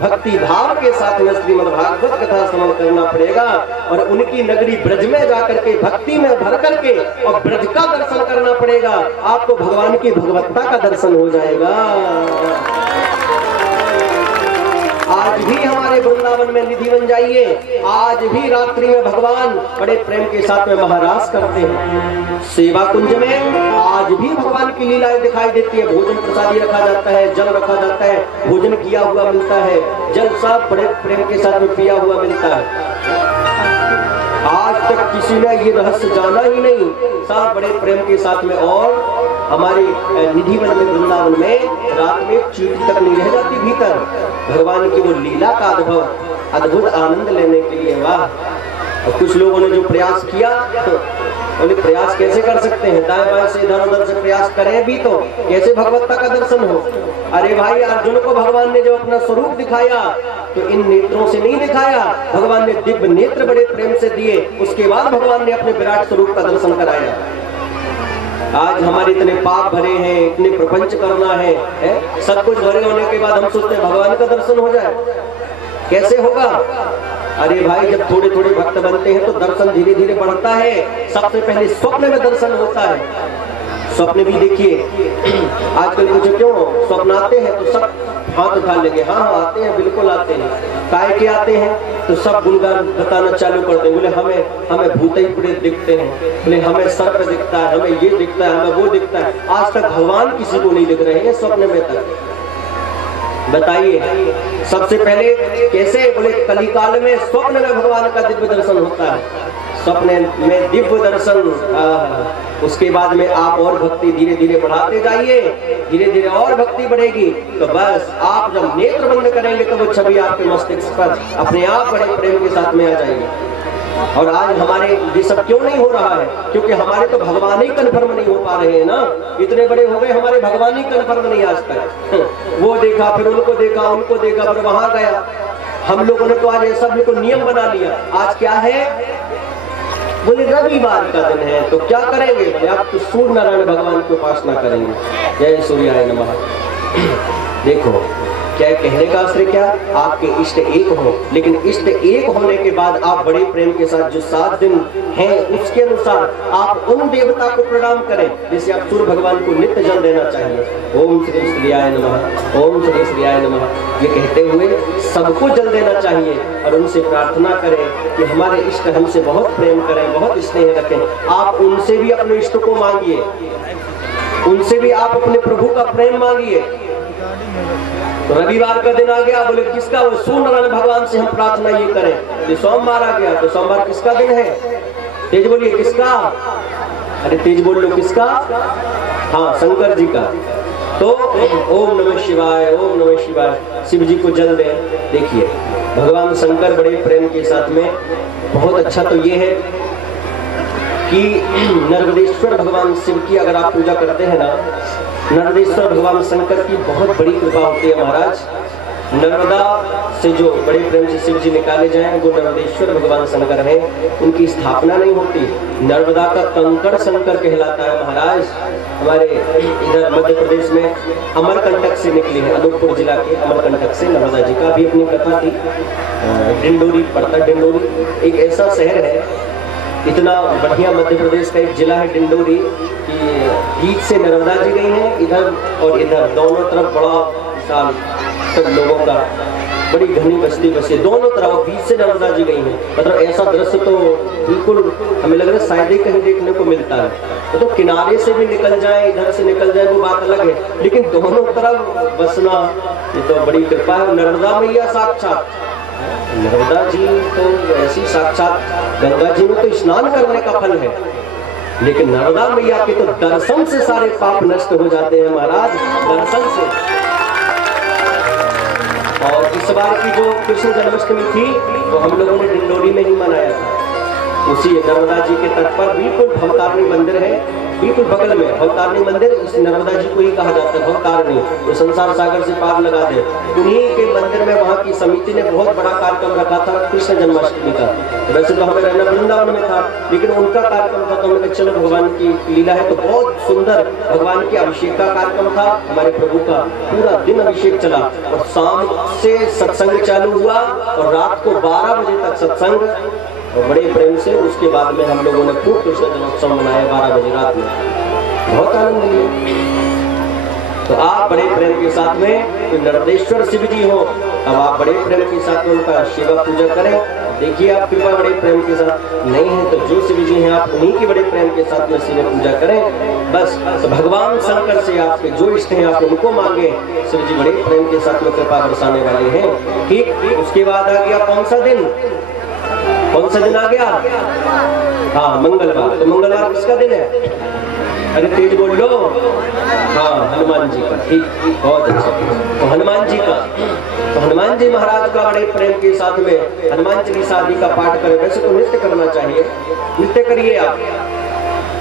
भक्ति भाव के साथ में श्रीमद् भागवत कथा श्रवण करना पड़ेगा और उनकी नगरी ब्रज में जाकर के भक्ति में भर करके और ब्रज का दर्शन करना पड़ेगा। आपको भगवान की भगवत्ता का दर्शन हो जाएगा। आज भी हमारे वृंदावन में निधि बन जाइए। आज भी रात्रि में भगवान बड़े प्रेम के साथ में महाराज करते हैं। सेवा कुंज में आज भी भगवान की लीलाएं दिखाई देती है। भोजन प्रसादी रखा जाता है, जल रखा जाता है, भोजन किया हुआ मिलता है, जल सब बड़े प्रेम के साथ में पिया हुआ मिलता है। आज तक किसी ने ये रहस्य जाना ही नहीं, सब बड़े प्रेम के साथ में। और हमारी निधि वन में वृंदावन में रात में चींटी तक नहीं रह जाती भीतर, भगवान की वो लीला का अनुभव अद्भुत आनंद लेने के लिए। वाह! और कुछ लोगों ने जो प्रयास किया तो बोले प्रयास कैसे कर सकते हैं, दाएं बाएं से इधर उधर से प्रयास करें भी तो कैसे भगवत्ता का दर्शन हो। अरे भाई अर्जुन को भगवान ने जो अपना स्वरूप दिखाया तो इन नेत्रों से नहीं दिखाया, भगवान ने दिव्य नेत्र बड़े प्रेम से दिए, उसके बाद भगवान ने अपने विराट स्वरूप का दर्शन कराया। आज हमारे इतने पाप भरे हैं, इतने प्रपंच करना है, सब कुछ भरे होने के बाद हम सोचते हैं भगवान का दर्शन हो जाए, कैसे होगा। अरे भाई जब थोड़े थोड़े भक्त बनते हैं तो दर्शन धीरे धीरे बढ़ता है। सबसे पहले स्वप्न में दर्शन होता है। स्वप्न भी देखिए आजकल कुछ क्यों स्वप्न आते हैं तो सब हाथ उठा लेंगे, हाँ आते हैं, बिल्कुल आते हैं। काय के आते हैं तो सब गुणगान बताना चालू कर देंगे, बोले हमें भूत ही प्रेत दिखते हैं, बोले हमें सर्प दिखता है, हमें ये दिखता है, हमें वो दिखता है। आज तक भगवान किसी को नहीं दिख रहे हैं स्वप्न में तक। बताइए सबसे पहले कैसे, बोले कलिकाल में स्वप्न में भगवान का दिव्य दर्शन होता है। स्वप्न में दिव्य दर्शन, उसके बाद में आप और भक्ति धीरे धीरे बढ़ाते जाइए, धीरे धीरे और भक्ति बढ़ेगी तो बस आप जब नेत्र बंद करेंगे तो वो छवि आपके मस्तिष्क पर अपने आप बड़े प्रेम के साथ में आ जाएगी। और आज हमारे ये सब क्यों नहीं हो रहा है, क्योंकि हमारे तो भगवान ही कन्फर्म नहीं हो पा रहे हैं ना। इतने बड़े हो गए हमारे भगवान ही कन्फर्म नहीं आज तक। वो देखा फिर उनको देखा, उनको देखा फिर वहां गया। हम लोगों ने तो आज ऐसा बिल्कुल नियम बना लिया। आज क्या है, बोले रविवार का दिन है तो क्या करेंगे, बोले आप तो सूर्य नारायण भगवान की उपासना करेंगे। जय सूर्याय नमः। देखो क्या कहने का आश्रय, क्या आपके इष्ट एक हो, लेकिन इष्ट एक होने के बाद आप बड़े प्रेम के साथ जो 7 दिन हैं उसके अनुसार आप उन देवता को प्रणाम करें। जैसे आप सूर्य भगवान को नित्य जल देना चाहिए, ओम श्री सूर्याय नमः, ओम श्री सूर्याय नमः, ये कहते हुए सबको जल देना चाहिए और उनसे प्रार्थना करें कि हमारे इष्ट हमसे बहुत प्रेम करें, बहुत स्नेह रखें। आप उनसे भी अपने इष्ट को मांगिए, उनसे भी आप अपने प्रभु का प्रेम मांगिए। तो रविवार का दिन आ गया, बोले किसका, वो सूर्य नारायण भगवान से हम प्रार्थना ये करें। ये सोमवार आ गया तो सोमवार किसका दिन है, तेज बोलिए किसका, अरे तेज बोल लो किसका, हाँ शंकर जी का। तो ओम नमः शिवाय, ओम नमः शिवाय, शिव जी को जल दें। देखिए भगवान शंकर बड़े प्रेम के साथ में, बहुत अच्छा तो ये है कि नर्मदेश्वर भगवान शिव की अगर आप पूजा करते हैं ना, नर्मदेश्वर भगवान शंकर की बहुत बड़ी कृपा होती है महाराज। नर्मदा से जो बड़े प्रेम से शिव जी निकाले जाएं वो नर्मदेश्वर भगवान शंकर हैं, उनकी स्थापना नहीं होती। नर्मदा का कंकड़ शंकर कहलाता है महाराज। हमारे इधर मध्य प्रदेश में अमरकंटक से निकले हैं, अनूपपुर जिला के अमरकंटक से नर्मदा जी का भी अपनी कथा थी। डिंडोरी पड़ता, डिंडोरी एक ऐसा शहर है, इतना बढ़िया मध्य प्रदेश का एक जिला है डिंडोरी कि बीच से नर्मदा जी गई हैं, इधर और इधर दोनों तरफ बड़ा विशाल सब लोगों का बड़ी घनी बस्ती बसी, दोनों तरफ बीच से नर्मदा जी गई हैं। मतलब ऐसा दृश्य तो बिल्कुल हमें लग रहा है शायद ही कहीं देखने को मिलता है। तो किनारे से भी निकल जाए, इधर से निकल जाए वो बात अलग है, लेकिन दोनों तरफ बसना ये तो बड़ी कृपा है। नर्मदा मैया साक्षात, नर्मदा जी तो ऐसी साक्षात, गंगा जी में तो स्नान करने का फल है, लेकिन नर्मदा मैया के तो दर्शन से सारे पाप नष्ट हो जाते हैं महाराज, दर्शन से। और इस बार की जो कृष्ण जन्माष्टमी थी वो हम लोगों ने डिंडोरी में ही मनाया था, उसी नर्मदा जी के तट पर बिल्कुल भवतारिणी मंदिर है, बिल्कुल बगल में भवतारिणी मंदिर, उस नर्मदा जी को ही कहा जाता है भवतारिणी, जो संसार सागर से पार लगा दे। उन्हीं के मंदिर में वहाँ की समिति ने बहुत बड़ा कार्यक्रम रखा था कृष्ण जन्माष्टमी का। वैसे तो हमें रहना वृंदावन में था, लेकिन उनका कार्यक्रम था तो हमने कहा चलो भगवान की लीला है, तो बहुत सुंदर भगवान के अभिषेक का कार्यक्रम था। हमारे प्रभु का पूरा दिन अभिषेक चला और शाम से सत्संग चालू हुआ और रात को 12 बजे तक सत्संग, और बड़े प्रेम से उसके बाद में हम लोगों ने खूब कृष्ण जन्मोत्सव मनाया 12 बजे रात में, बहुत आनंद लिया। तो आप बड़े प्रेम के साथ में नर्मदेश्वर शिव जी हो, अब आप बड़े प्रेम के साथ में उनका सेवा पूजा करें। देखिए आप कृपा बड़े प्रेम के साथ नहीं है तो जो शिव जी हैं आप उन्हीं की बड़े प्रेम के साथ में सेवा पूजा करें बस। तो भगवान शंकर से आपके जो इष्ट हैं आप उनको मांगे, शिव जी बड़े प्रेम के साथ में कृपा बरसाने वाले हैं। ठीक, उसके बाद आ गया कौन सा दिन, कौन सा दिन आ गया? हाँ, मंगलवार। तो मंगलवार किसका दिन है? अरे तेज बोल लो। हाँ, हनुमान जी का। ठीक, बहुत अच्छा। तो हनुमान जी का, तो हनुमान जी महाराज का बड़े प्रेम के साथ में हनुमान चालीसा आदि का पाठ करें। वैसे तो नित्य करना चाहिए, नित्य करिए आप।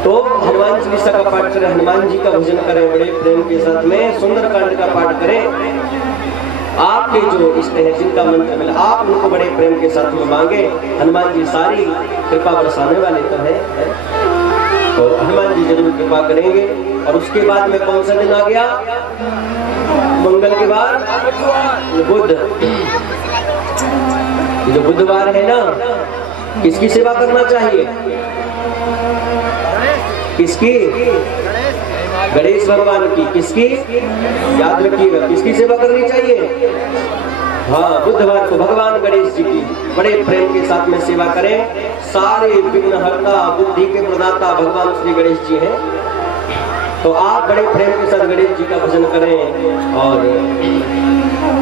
तो हनुमान चालीसा का पाठ करें, हनुमान जी का भजन करें बड़े प्रेम के साथ में, सुंदरकांड का पाठ करें। आपके जो इष्ट हैं जिनका मंत्र मिला आप उनको बड़े प्रेम के साथ में मांगे। हनुमान जी सारी कृपा बरसाने वाले तो है, तो हनुमान जी जरूर कृपा करेंगे। और उसके बाद में कौन सा दिन आ गया? मंगल के बाद बुध। जो बुधवार है ना, किसकी सेवा करना चाहिए? किसकी? गणेश भगवान की। किसकी? याद रखिएगा, किसकी सेवा करनी चाहिए? हाँ, बुधवार को भगवान गणेश जी की बड़े प्रेम के साथ में सेवा करें। सारे विघ्नहर्ता बुद्धि के प्रदाता भगवान श्री गणेश जी हैं, तो आप बड़े प्रेम के साथ गणेश जी का भजन करें। और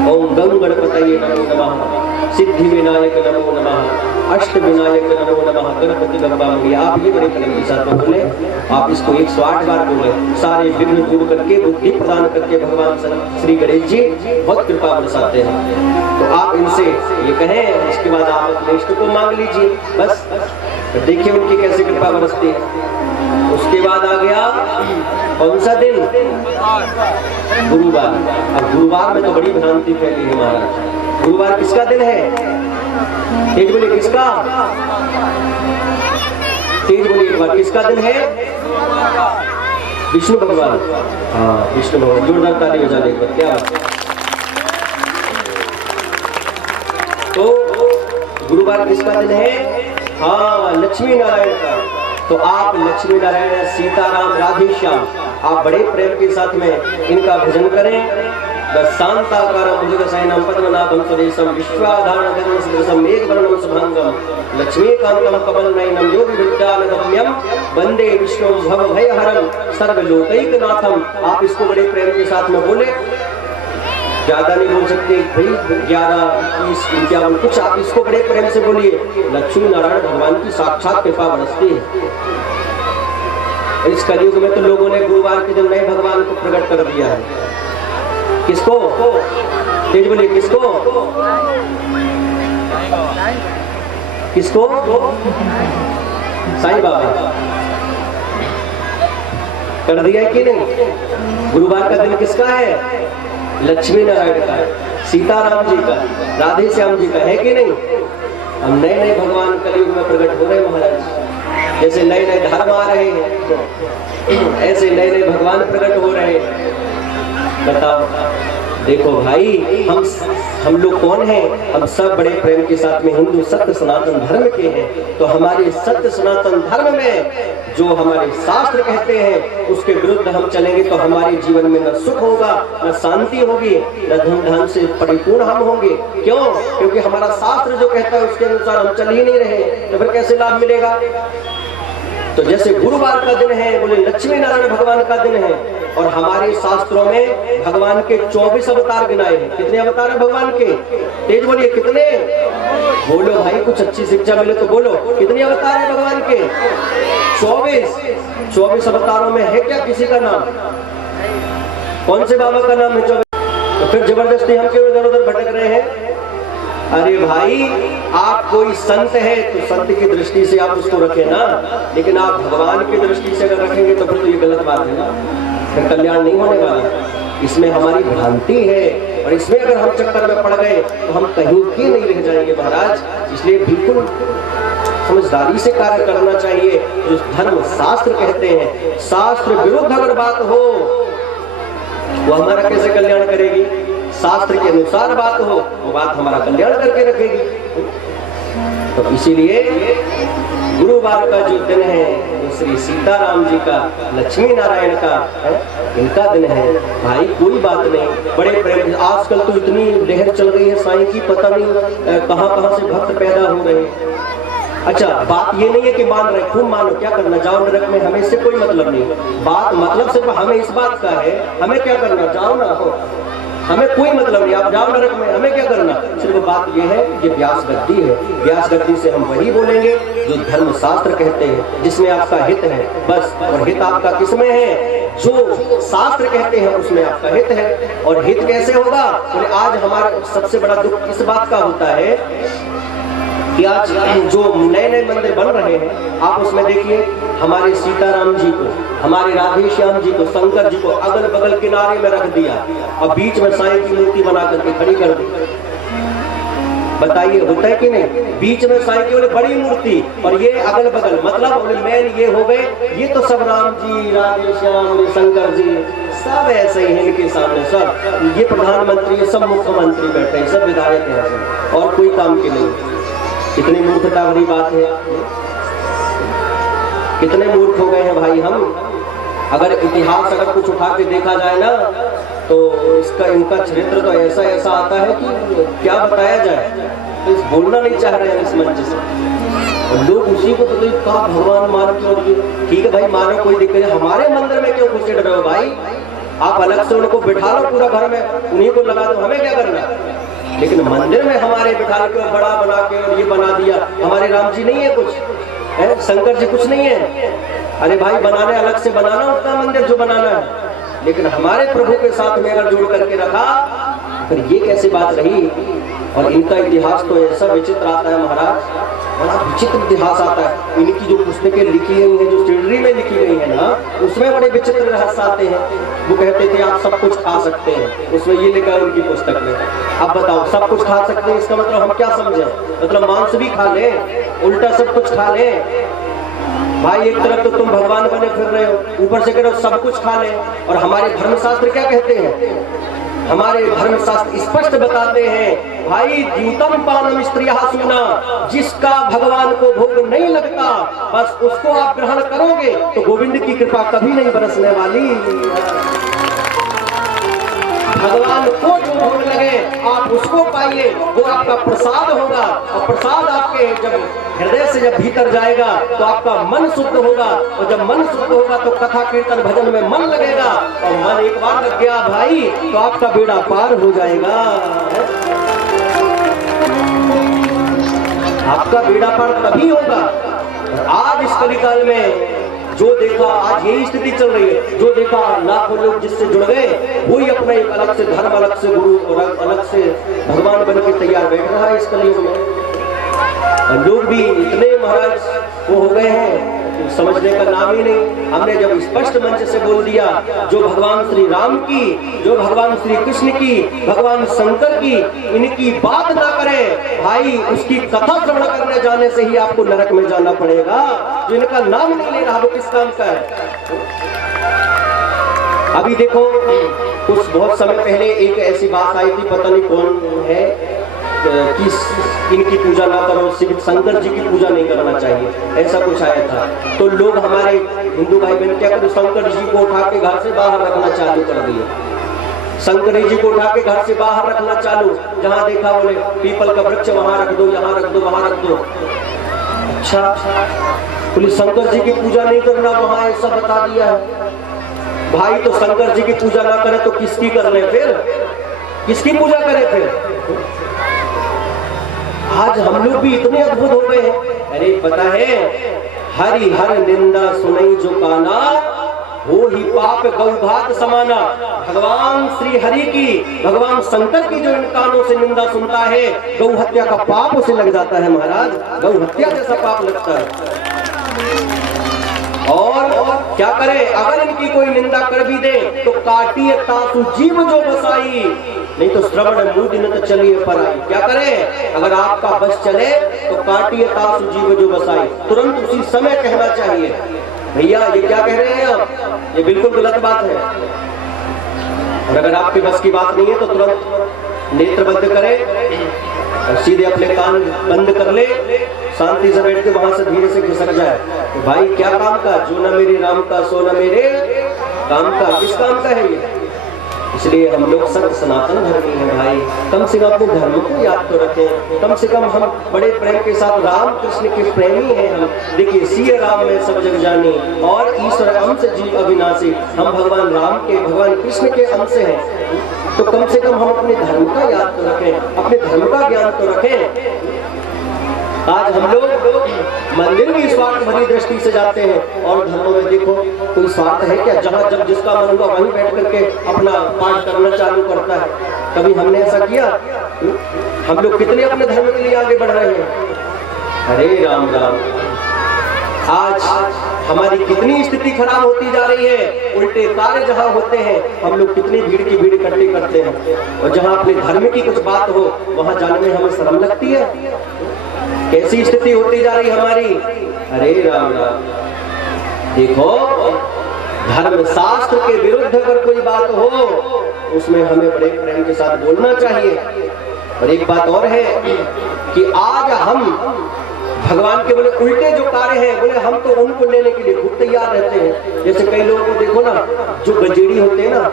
ओम गंग गणपतये नमो नमः, सिद्धि विनायक नमो नमः, अष्ट विनायक नमो नमः, गणपति बप्पा मोरया। आप ये बड़े प्रेम के साथ में बोले, आप इसको 108 बार बोले, सारे विघ्न दूर करके बुद्धि प्रदान करके भगवान श्री गणेश जी बहुत कृपा बरसाते हैं। तो आप इनसे ये कहें, इसके बाद आप अपने इष्ट को मांग लीजिए बस। तो देखिए उनकी कैसे कृपा बरसती है। उसके बाद आ गया कौन सा दिन? गुरुवार। अब गुरुवार में तो बड़ी भ्रांति फैली है महाराज। गुरुवार किसका दिन है? तेज बोलिए, किसका? तेज बोलिए एक बार, किसका दिन है? विष्णु भगवान। हाँ, विष्णु भगवान। जोरदार ताली बजा दे एक बार, क्या बात है। तो गुरुवार किसका दिन है? हाँ, लक्ष्मी नारायण का। तो आप लक्ष्मी नारायण, सीताराम, राधे श्याम आप बड़े प्रेम के साथ में इनका भजन करें। शांताकारं भुजगशयनं पद्मनाभं सुरेशं विश्वाधारणं गगनसदृशं मेघवर्णं शुभांगं लक्ष्मीकान्तं कमलनयनं योगिविद्यानगम्यं वंदे विष्णुं भवभयहरं सर्वलोकैकनाथं। आप इसको बड़े प्रेम के साथ में बोले, ज्यादा नहीं बोल सकते भाई, 11, 21, 51 कुछ आप इसको बड़े प्रेम से बोलिए। लक्ष्मी नारायण भगवान की साक्षात कृपा बरसती है। इस कलयुग में तो लोगों ने गुरुवार के दिन नए भगवान को प्रकट कर दिया है। किसको? तेज बोलिए, किसको? किसको? साईं बाबा। कर दिया कि नहीं? गुरुवार का दिन किसका है? लक्ष्मी नारायण का, सीताराम जी का, राधे श्याम जी का, है कि नहीं? हम नए नए भगवान कलयुग में प्रकट हो रहे हैं महाराज। जैसे नए नए धर्म आ रहे हैं ऐसे नए नए भगवान प्रकट हो रहे हैं। बताओ, देखो भाई, हम लोग कौन हैं? हम सब बड़े प्रेम के साथ में हिंदू सत्य सनातन धर्म के हैं। तो हमारे सत्य सनातन धर्म में जो हमारे शास्त्र कहते हैं उसके विरुद्ध हम चलेंगे तो हमारे जीवन में न सुख होगा, न शांति होगी, न धूमधाम से परिपूर्ण हम होंगे। क्यों? क्योंकि हमारा शास्त्र जो कहता है उसके अनुसार हम चल ही नहीं रहे, तो फिर कैसे लाभ मिलेगा? तो जैसे गुरुवार का दिन है, बोले लक्ष्मी नारायण भगवान का दिन है, और हमारे शास्त्रों में भगवान के 24 अवतार गिनाए हैं। कितने अवतार हैं भगवान के? तेज बोलिए, कितने? बोलो भाई, कुछ अच्छी शिक्षा मिले तो बोलो, कितने अवतार हैं भगवान के? 24 अवतारों में है क्या किसी का नाम? कौन से बाबा का नाम है 24? तो फिर जबरदस्ती हम क्यों इधर उधर भटक रहे हैं? अरे भाई, आप कोई संत है तो संत की दृष्टि से आप उसको रखें ना, लेकिन आप भगवान की दृष्टि से अगर रखेंगे तो फिर तो ये गलत बात है ना, फिर कल्याण नहीं होने वाला। इसमें हमारी भ्रांति है, और इसमें अगर हम चक्कर में पड़ गए तो हम कहीं की नहीं रह जाएंगे महाराज। इसलिए बिल्कुल समझदारी से कार्य करना चाहिए। जो धर्म शास्त्र कहते हैं, शास्त्र विरुद्ध अगर बात हो वो हमारा कैसे कल्याण करेगी? शास्त्र के अनुसार बात हो वो बात हमारा कल्याण करके रखेगी। तो इसीलिए गुरुवार का जो दिन है वो श्री सीताराम जी का, लक्ष्मी नारायण का इनका दिन है भाई। कोई बात नहीं, बड़े प्रेम। आजकल तो इतनी लहर चल रही है साईं की, पता नहीं कहां कहां से भक्त पैदा हो रहे हैं। अच्छा, बात ये नहीं है कि मान रहे, खूब मानो, क्या करना, जाओ नरक में, हमें इससे कोई मतलब नहीं। बात मतलब सिर्फ हमें इस बात का है, हमें क्या करना, जाओ ना, हो, हमें कोई मतलब नहीं, आप जाओ नरक में, हमें क्या करना। सिर्फ बात यह है, ये व्यास गद्दी है, व्यास गद्दी से हम वही बोलेंगे जो धर्म शास्त्र कहते हैं, जिसमें आपका हित है बस। और हित आपका किसमें है? जो शास्त्र कहते हैं उसमें आपका हित है। और हित कैसे होगा? बोले आज हमारा सबसे बड़ा दुख इस बात का होता है कि आज जो नए नए मंदिर बन रहे हैं, आप उसमें देखिए, हमारे सीताराम जी को, हमारे राधे श्याम जी को, शंकर जी को अगल बगल किनारे में रख दिया और बीच में साईं की मूर्ति बना करके खड़ी कर दी। बताइए, होता है कि नहीं? बीच में साईं की बोले बड़ी मूर्ति और ये अगल बगल, मतलब बोले मेन ये हो गए, ये तो सब राम जी, राधे श्याम, शंकर जी सब ऐसे ही हैं इनके सामने। सब ये प्रधानमंत्री, सब मुख्यमंत्री बैठे हैं, सब विधायक हैं, और कोई काम के नहीं। कितनी मूर्खता भरी बात है, कितने मूर्ख हो गए हैं भाई हम। अगर इतिहास अगर कुछ उठा के देखा जाए ना तो इसका इनका चरित्र तो ऐसा ऐसा आता है कि क्या बताया जाए। तो इस बोलना नहीं चाह रहे हैं इस मंच से, और लोग उसी को तो कहा भगवान मान के। ठीक है भाई, मानो, कोई दिक्कत है, हमारे मंदिर में क्यों घुसेड़ रहे हो भाई? आप अलग से उनको बिठा लो पूरा घर में, उन्हीं को लगा दो, हमें क्या करना। लेकिन मंदिर में हमारे बिठा के और बड़ा बना के और ये बना दिया। हमारे राम जी नहीं है कुछ है, शंकर जी कुछ नहीं है। अरे भाई, बनाने अलग से बनाना उतना मंदिर जो बनाना है, लेकिन हमारे प्रभु के साथ में अगर जोड़ करके रखा, फिर ये कैसी बात रही। और इनका इतिहास तो ऐसा विचित्र आता है महाराज, बड़ा विचित्र इतिहास आता है। इनकी जो पुस्तकें लिखी गई हैं, जो सिडरी में लिखी गई है ना, उसमें बड़े विचित्र रहस्य आते हैं। वो कहते थे आप सब कुछ खा सकते हैं, उसमें ये लिखा है उनकी पुस्तक में। अब बताओ, सब कुछ खा सकते हैं, इसका मतलब हम क्या समझे? मतलब मांस भी खा लें, उल्टा सब कुछ खा लें। भाई, एक तरफ तो तुम भगवान बने फिर रहे हो, ऊपर से कह रहे हो सब कुछ खा लें। और हमारे धर्मशास्त्र क्या कहते हैं? हमारे धर्मशास्त्र स्पष्ट बताते हैं, भाई द्यूतम पानम स्त्रिया सुना, जिसका भगवान को भोग नहीं लगता बस उसको आप ग्रहण करोगे तो गोविंद की कृपा कभी नहीं बरसने वाली। भगवान को जो भोग लगे आप उसको पाइए, वो आपका प्रसाद होगा। और प्रसाद आपके जब हृदय से जब भीतर जाएगा तो आपका मन शुद्ध होगा, और जब मन शुद्ध होगा तो कथा कीर्तन भजन में मन लगेगा। और मन एक बार लग गया भाई तो आपका बेड़ा पार हो जाएगा। आपका बेड़ा पार तभी होगा। आज इस कलिकाल में जो देखा, आज यही स्थिति चल रही है, जो देखा लाखों लोग जिससे जुड़ गए वही अपना एक अलग से धर्म, अलग से गुरु और अलग से भगवान बन के तैयार बैठ रहा है इस कलयुग में। और लोग भी इतने महाराज वो हो गए हैं समझने का नाम ही नहीं। हमने जब स्पष्ट मंच से बोल दिया जो भगवान श्री राम की, जो भगवान श्री कृष्ण की, भगवान शंकर की, इनकी बात ना करें भाई, उसकी कथा श्रवण करने जाने से ही आपको नरक में जाना पड़ेगा। जो इनका नाम नहीं ले रहा वो किस काम का है। अभी देखो कुछ बहुत समय पहले एक ऐसी बात आई थी, पता नहीं कौन है, कि इनकी पूजा ना करो, सिर्फ शंकर जी की पूजा नहीं करना चाहिए, ऐसा कुछ आया था। तो लोग हमारे हिंदू भाई बहन क्या करते, शंकर जी को उठा के घर से बाहर रखना चालू कर दिए। शंकर जी को उठा के घर से बाहर रखना चालू, जहाँ देखा बोले पीपल का वृक्ष वहां रख दो, यहाँ रख दो, वहां रख दो। अच्छा बोले शंकर जी की पूजा नहीं करना, वहां ऐसा बता दिया है। भाई तो शंकर जी की पूजा ना करे तो किसकी कर ले फिर, किसकी पूजा करे फिर। आज हम लोग भी इतने अद्भुत हो गए हैं। अरे पता है हरि हर निंदा सुनई जो काना, वो ही पाप गौघात समाना। भगवान श्री हरि की, भगवान शंकर की जो इन कानों से निंदा सुनता है, गौ हत्या का पाप उसे लग जाता है महाराज, गौ हत्या जैसा पाप लगता है। और क्या करे, अगर इनकी कोई निंदा कर भी दे तो काटिए तासु जीव जो बसाई, नहीं तो श्रवण मुंह दिन तो चलिए पराई। क्या करें, अगर आपका बस चले तो काटिए तासु जीव जो बसाई, तुरंत उसी समय कहना चाहिए भैया ये क्या कह रहे हैं आप, ये बिल्कुल गलत बात है। और अगर आपकी बस की बात नहीं है तो तुरंत नेत्र बंद करें और सीधे अपने कान बंद कर ले, शांति से बैठ के वहां से धीरे से खिसक जाए। तो भाई क्या काम का, जो न मेरे राम का सो न मेरे काम का, किस काम का है ये। इसलिए हम लोग सब सनातन धर्मी हैं भाई, कम से कम अपने धर्म को याद तो रखें। कम से कम हम बड़े प्रेम के साथ राम कृष्ण के प्रेमी हैं हम। देखिए सिय राम में सब जग जानी और ईश्वर अंश जीव अविनाशी, हम भगवान राम के, भगवान कृष्ण के अंश हैं। तो कम से कम हम अपने धर्म का याद तो रखें, अपने धर्म का ज्ञान तो रखें। आज हम लोग मंदिर में स्वार्थ भरी दृष्टि से जाते हैं और धर्मों में देखो कोई स्वार्थ है क्या, जहाँ जब जिसका मन हुआ वहीं बैठ करके अपना पाठ करना चालू करता है। कभी हमने ऐसा किया, हम लोग कितने अपने धर्म के लिए आगे बढ़ रहे हैं। अरे राम राम, आज हमारी कितनी स्थिति खराब होती जा रही है। उल्टे कार्य जहाँ होते हैं हम लोग कितनी भीड़ की भीड़ इकट्ठी करते हैं, और जहाँ अपने धर्म की कुछ बात हो वहाँ जाने में हमें शर्म लगती है। कैसी स्थिति होती जा रही हमारी। अरे राम राम, देखो धर्म शास्त्र के विरुद्ध अगर कोई बात हो उसमें हमें बड़े प्रेम के साथ बोलना चाहिए। और एक बात और है कि आज हम भगवान के बोले उल्टे जो कार्य हैं, बोले हम तो उनको लेने के लिए खूब तैयार रहते हैं। जैसे कई लोगों को देखो ना, जो गंजेड़ी होते हैं ना,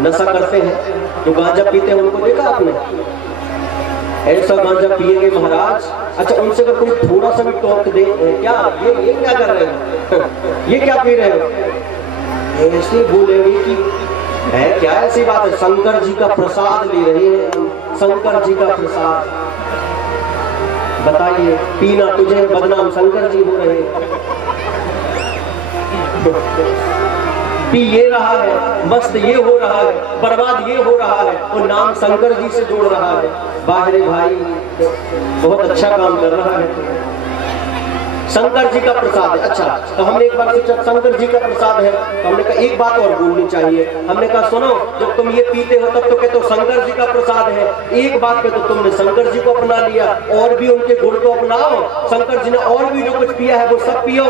नशा करते हैं, जो गांजा पीते हैं, उनको देखा आपने, ऐसा गांजा पिएंगे महाराज। अच्छा उनसे अगर कोई थोड़ा सा भी टॉक दे, क्या ये क्या कर रहे हो, ये क्या पी रहे हो, ऐसे बोलेंगे कि है क्या, ऐसी बात है, शंकर जी का प्रसाद ले रहे हैं, शंकर जी का प्रसाद। बताइए, पीना तुझे बदनाम शंकर जी हो रहे हैं। पी ये रहा है, मस्त ये हो रहा है, बर्बाद ये हो रहा है, और नाम शंकर जी से जोड़ रहा है। बाहरे भाई बहुत अच्छा काम कर रहा है, शंकर जी का प्रसाद है। अच्छा तो हमने एक बार सोचा शंकर जी का प्रसाद है, तो हमने कहा एक बात और बोलनी चाहिए। हमने कहा सुनो, जब तुम ये पीते हो तब तो कहते हो शंकर जी का प्रसाद है, एक बात पे तो तुमने शंकर जी को अपना लिया, और भी उनके गुण को अपनाओ। शंकर जी ने और भी जो कुछ पिया है वो सब पियो।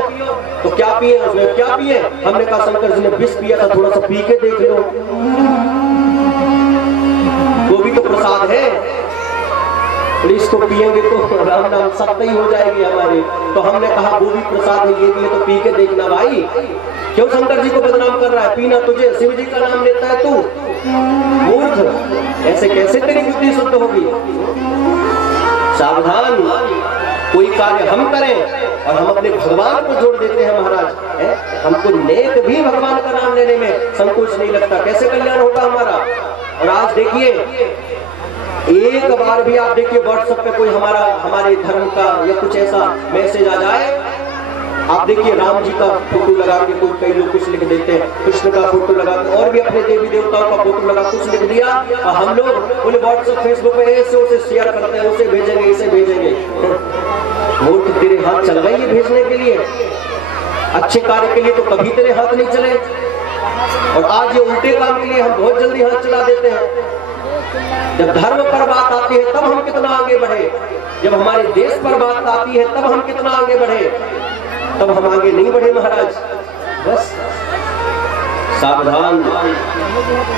तो क्या पिए उसने, क्या पिए? हमने कहा शंकर जी ने विष पिया था, थोड़ा सा पी के देख लो, वो भी तो प्रसाद है। इसको पिएंगे तो राम नाम सत्य ही हो जाएगी हमारी। तो हमने कहा वो भी प्रसाद है, ये भी है, तो पी के देखना भाई। क्यों शंकर जी को बदनाम कर रहा है? पीना तुझे, शिव जी का नाम लेता है तू, मूर्ख, ऐसे कैसे तेरी बुद्धि शुद्ध होगी। सावधान, कोई कार्य हम करें और हम अपने भगवान को जोड़ देते हैं महाराज, हमको नेक भी भगवान का नाम लेने में संकोच नहीं लगता, कैसे कल्याण होगा हमारा। और आज देखिए, एक बार भी आप देखिए व्हाट्सएप पे कोई हमारे धर्म का या कुछ ऐसा मैसेज आ जाए, आप देखिए राम जी का फोटो लगा के कोई, कई लोग कुछ लिख देते हैं, कृष्ण का फोटो लगा के, और भी अपने देवी देवताओं का फोटो लगा कुछ लिख दिया, और हम लोग बोले व्हाट्सएप फेसबुक पे ऐसे उसे शेयर करते हैं, उसे भेजेंगे, इसे भेजेंगे। मूर्ख, तेरे हाथ चल रही है भेजने के लिए, अच्छे कार्य के लिए तो कभी तेरे हाथ नहीं चले, और आज ये उल्टे काम के लिए हम बहुत जल्दी हाथ चला देते हैं। जब धर्म पर बात आती है तब हम कितना आगे बढ़े, जब हमारे देश पर बात आती है तब हम कितना आगे बढ़े, तब हम आगे नहीं बढ़े महाराज। बस सावधान,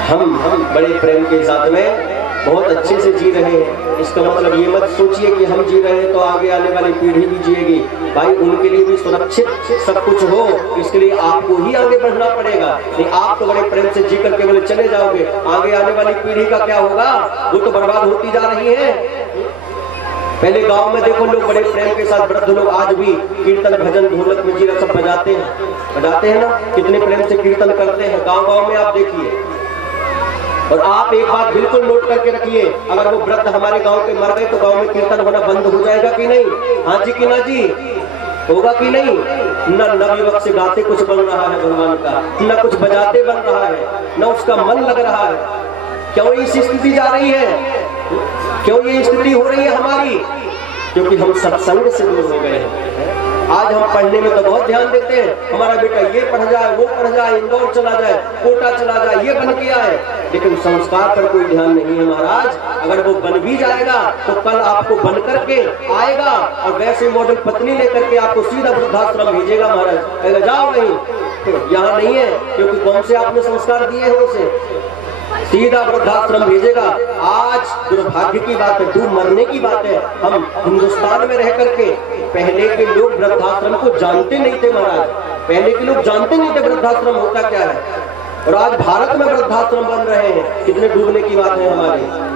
हम बड़े प्रेम के साथ में बहुत अच्छे से जी रहे हैं। इसका मतलब ये मत सोचिए कि हम जी रहे हैं तो आगे आने वाली पीढ़ी भी जिएगी। भाई उनके लिए भी सुरक्षित सब कुछ हो, इसके लिए आपको ही आगे बढ़ना पड़ेगा। नहीं आप तो बड़े प्रेम से जी करके बोले चले जाओगे, आगे आने वाली पीढ़ी का क्या होगा? वो तो बर्बाद होती जा रही है। पहले गांव में देखो लोग बड़े प्रेम के साथ, वृद्ध लोग आज भी कीर्तन भजन ढोलक मंजीरा सब बजाते हैं ना, कितने प्रेम से कीर्तन करते हैं गांव में, आप देखिए। और आप एक बात बिल्कुल नोट करके रखिए, अगर वो वृद्ध हमारे गांव के मर गए तो गांव में कीर्तन होना बंद हो जाएगा कि नहीं? हाँ जी कि ना जी? होगा कि नहीं? न युवक से गाते कुछ बन रहा है भगवान का, न कुछ बजाते बन रहा है, न उसका मन लग रहा है। क्यों इस स्थिति जा रही है? क्यों ये स्थिति हो रही है हमारी? क्योंकि हम सत्संग से दूर हो गए हैं। आज हम पढ़ने में तो बहुत ध्यान देते हैं, हमारा बेटा ये पढ़ जाए, वो पढ़ जाए, इंदौर चला जाए, कोटा चला जाए, ये बन के आए, लेकिन संस्कार पर कोई ध्यान नहीं है महाराज। अगर वो बन भी जाएगा तो कल आपको बन करके आएगा और वैसे मॉडल पत्नी लेकर के आपको सीधा वृद्धाश्रम भेजेगा महाराज, कहेगा जाओ नहीं, यहाँ नहीं है, क्योंकि कौन से आपने संस्कार दिए हैं उसे, सीधा वृद्धाश्रम भेजेगा। आज दुर्भाग्य की बात है, दूर मरने की बात है, हम हिंदुस्तान में रह करके, पहले के लोग वृद्धाश्रम को जानते नहीं थे महाराज, पहले के लोग जानते नहीं थे वृद्धाश्रम होता क्या है, और आज भारत में वृद्धाश्रम बन रहे हैं। कितने डूबने की बात है हमारी।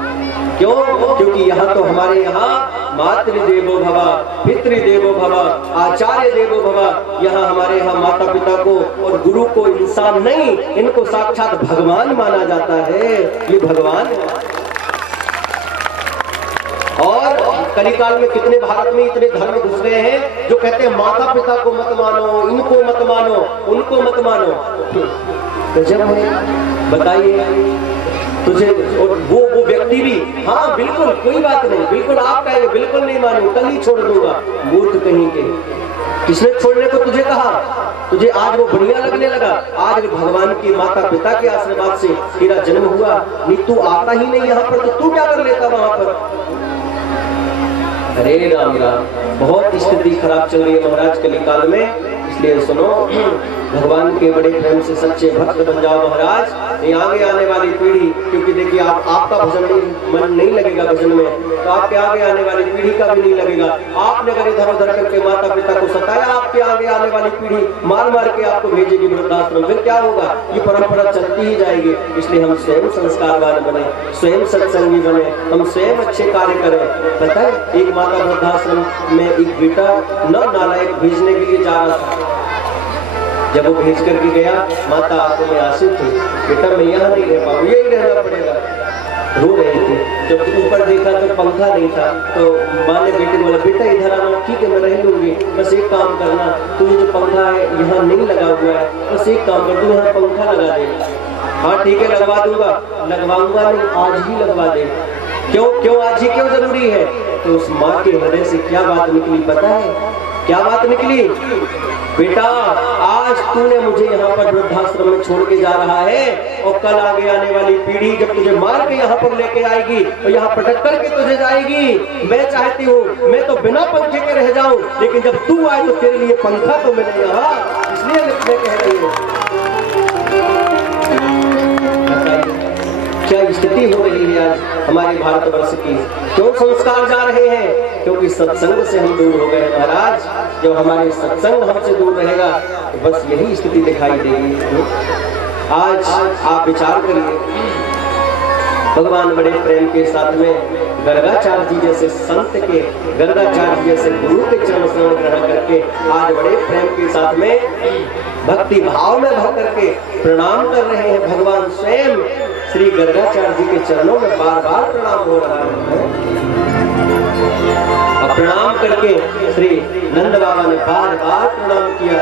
क्यों? क्योंकि यहाँ तो हमारे यहाँ मातृदेवो भव, पितृदेवो भव, आचार्य देवो भव, यहाँ हमारे यहाँ माता पिता को और गुरु को इंसान नहीं, इनको साक्षात भगवान माना जाता है। ये भगवान है। और कलिकाल में कितने भारत में इतने धर्म घुस गए हैं जो कहते हैं माता पिता को मत मानो, इनको मत मानो, उनको मत मानो। गजब है, बताइए तुझे। और वो व्यक्ति भी, हाँ बिल्कुल कोई बात नहीं, बिल्कुल आप कहेंगे बिल्कुल नहीं मानू, कल ही छोड़ दूंगा। मूर्ख कहीं के, किसने छोड़ने को तुझे कहा? तुझे आज वो बढ़िया लगने लगा, आज भगवान की माता पिता के आशीर्वाद से तेरा जन्म हुआ, नहीं तू आता ही नहीं यहाँ पर तो तू क्या कर लेता वहां पर? अरे राम राम, बहुत स्थिति खराब चल रही है महाराज कलिकाल में। इसलिए सुनो, भगवान के बड़े प्रेम से सच्चे भक्त बन जाओ महाराज। ये आगे आने वाली पीढ़ी, क्योंकि देखिए आपका भजन मन नहीं लगेगा भजन में, तो आपके आगे आने वाली पीढ़ी का भी नहीं लगेगा। आपने अगर इधर उधर करके माता पिता को सताया, आपके आगे आने वाली पीढ़ी मार मार के आपको भेजेगी वृद्धाश्रम, फिर क्या होगा? ये परंपरा चलती ही जाएगी। इसलिए हम स्वयं संस्कारवान बने, स्वयं सत्संगी बने, हम स्वयं अच्छे कार्य करें। पता है एक माता वृद्धाश्रम में एक बेटा न नालायक भेजने के लिए जा रहा था। जब वो भेज करके गया, माता आंखों में आंसू थे, बेटा मैं यहाँ नहीं रह पाऊँ, यही रहना पड़ेगा, रो रही थी। जब ऊपर देखा तो पंखा नहीं था, तो माँ ने बेटे को बोला बेटा इधर आना। ठीक है मैं रह लूंगी, बस एक काम करना, तुझे जो पंखा है यहाँ नहीं लगा हुआ है, बस एक काम कर तू यहाँ पंखा लगा दे। हाँ ठीक है लगवा दूंगा। लगवाऊंगा नहीं, आज ही लगवा दे। क्यों आज ही क्यों जरूरी है? तो उस माँ के हृदय से क्या बात निकली पता है? क्या बात निकली? बेटा आज तूने मुझे यहाँ पर वृद्धाश्रम में छोड़ के जा रहा है, और कल आगे आने वाली पीढ़ी जब तुझे मार के यहाँ पर लेके आएगी और यहाँ पटक करके तुझे जाएगी। मैं चाहती हूँ मैं तो बिना पंखे के रह जाऊं, लेकिन जब तू आए तो तेरे लिए पंखा तो मिले यहाँ, इसलिए मैं कह रही हूँ। क्या स्थिति हो रही है आज हमारे भारतवर्ष की? क्यों संस्कार जा रहे हैं? क्योंकि सत्संग से हम दूर हो गए महाराज। जब हमारे सत्संग हमसे दूर रहेगा तो बस यही स्थिति दिखाई देगी। आज आप विचार करिए, भगवान बड़े प्रेम के साथ में गर्गाचार्य जी जैसे संत के, गर्गाचार्य जी जैसे गुरु के चरण शरण ग्रहण करके आज बड़े प्रेम के साथ में भक्ति भाव में भर करके प्रणाम कर रहे हैं। भगवान स्वयं श्री गर्गाचार्य जी के चरणों में बार बार प्रणाम हो रहा है। और प्रणाम करके श्री नंद बाबा ने बार बार प्रणाम किया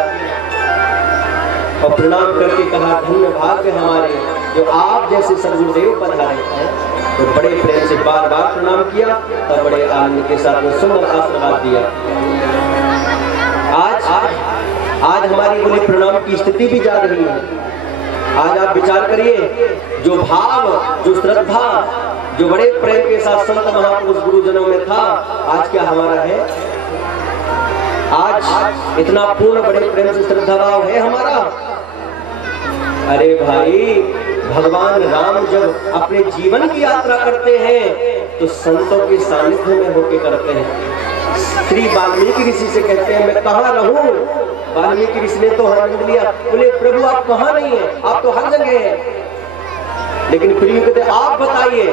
और प्रणाम करके कहा धन्य भाग्य हमारे जो आप जैसे सदगुरुदेव पधारे हैं। तो बड़े प्रेम से बार बार प्रणाम किया और बड़े आनंद के साथ में सुंदर आशीर्वाद दिया। आज हमारी बोले प्रणाम की स्थिति भी जा रही है। आज आप विचार करिए, जो भाव, जो श्रद्धा, जो बड़े प्रेम के साथ संत महापुरुष गुरुजनों में था, आज क्या हमारा है? आज इतना पूर्ण बड़े प्रेम से श्रद्धा भाव है हमारा? अरे भाई, भगवान राम जब अपने जीवन की यात्रा करते हैं तो संतों के सानिध्य में होके करते हैं। श्री वाल्मीकि ऋषि से कहते हैं, मैं कहाँ रहूं? वाल्मीकि ऋषि ने तो आनंद लिया, बोले प्रभु आप कहाँ नहीं है, आप तो हर जगह हैं। लेकिन फिर भी कहते आप बताइए।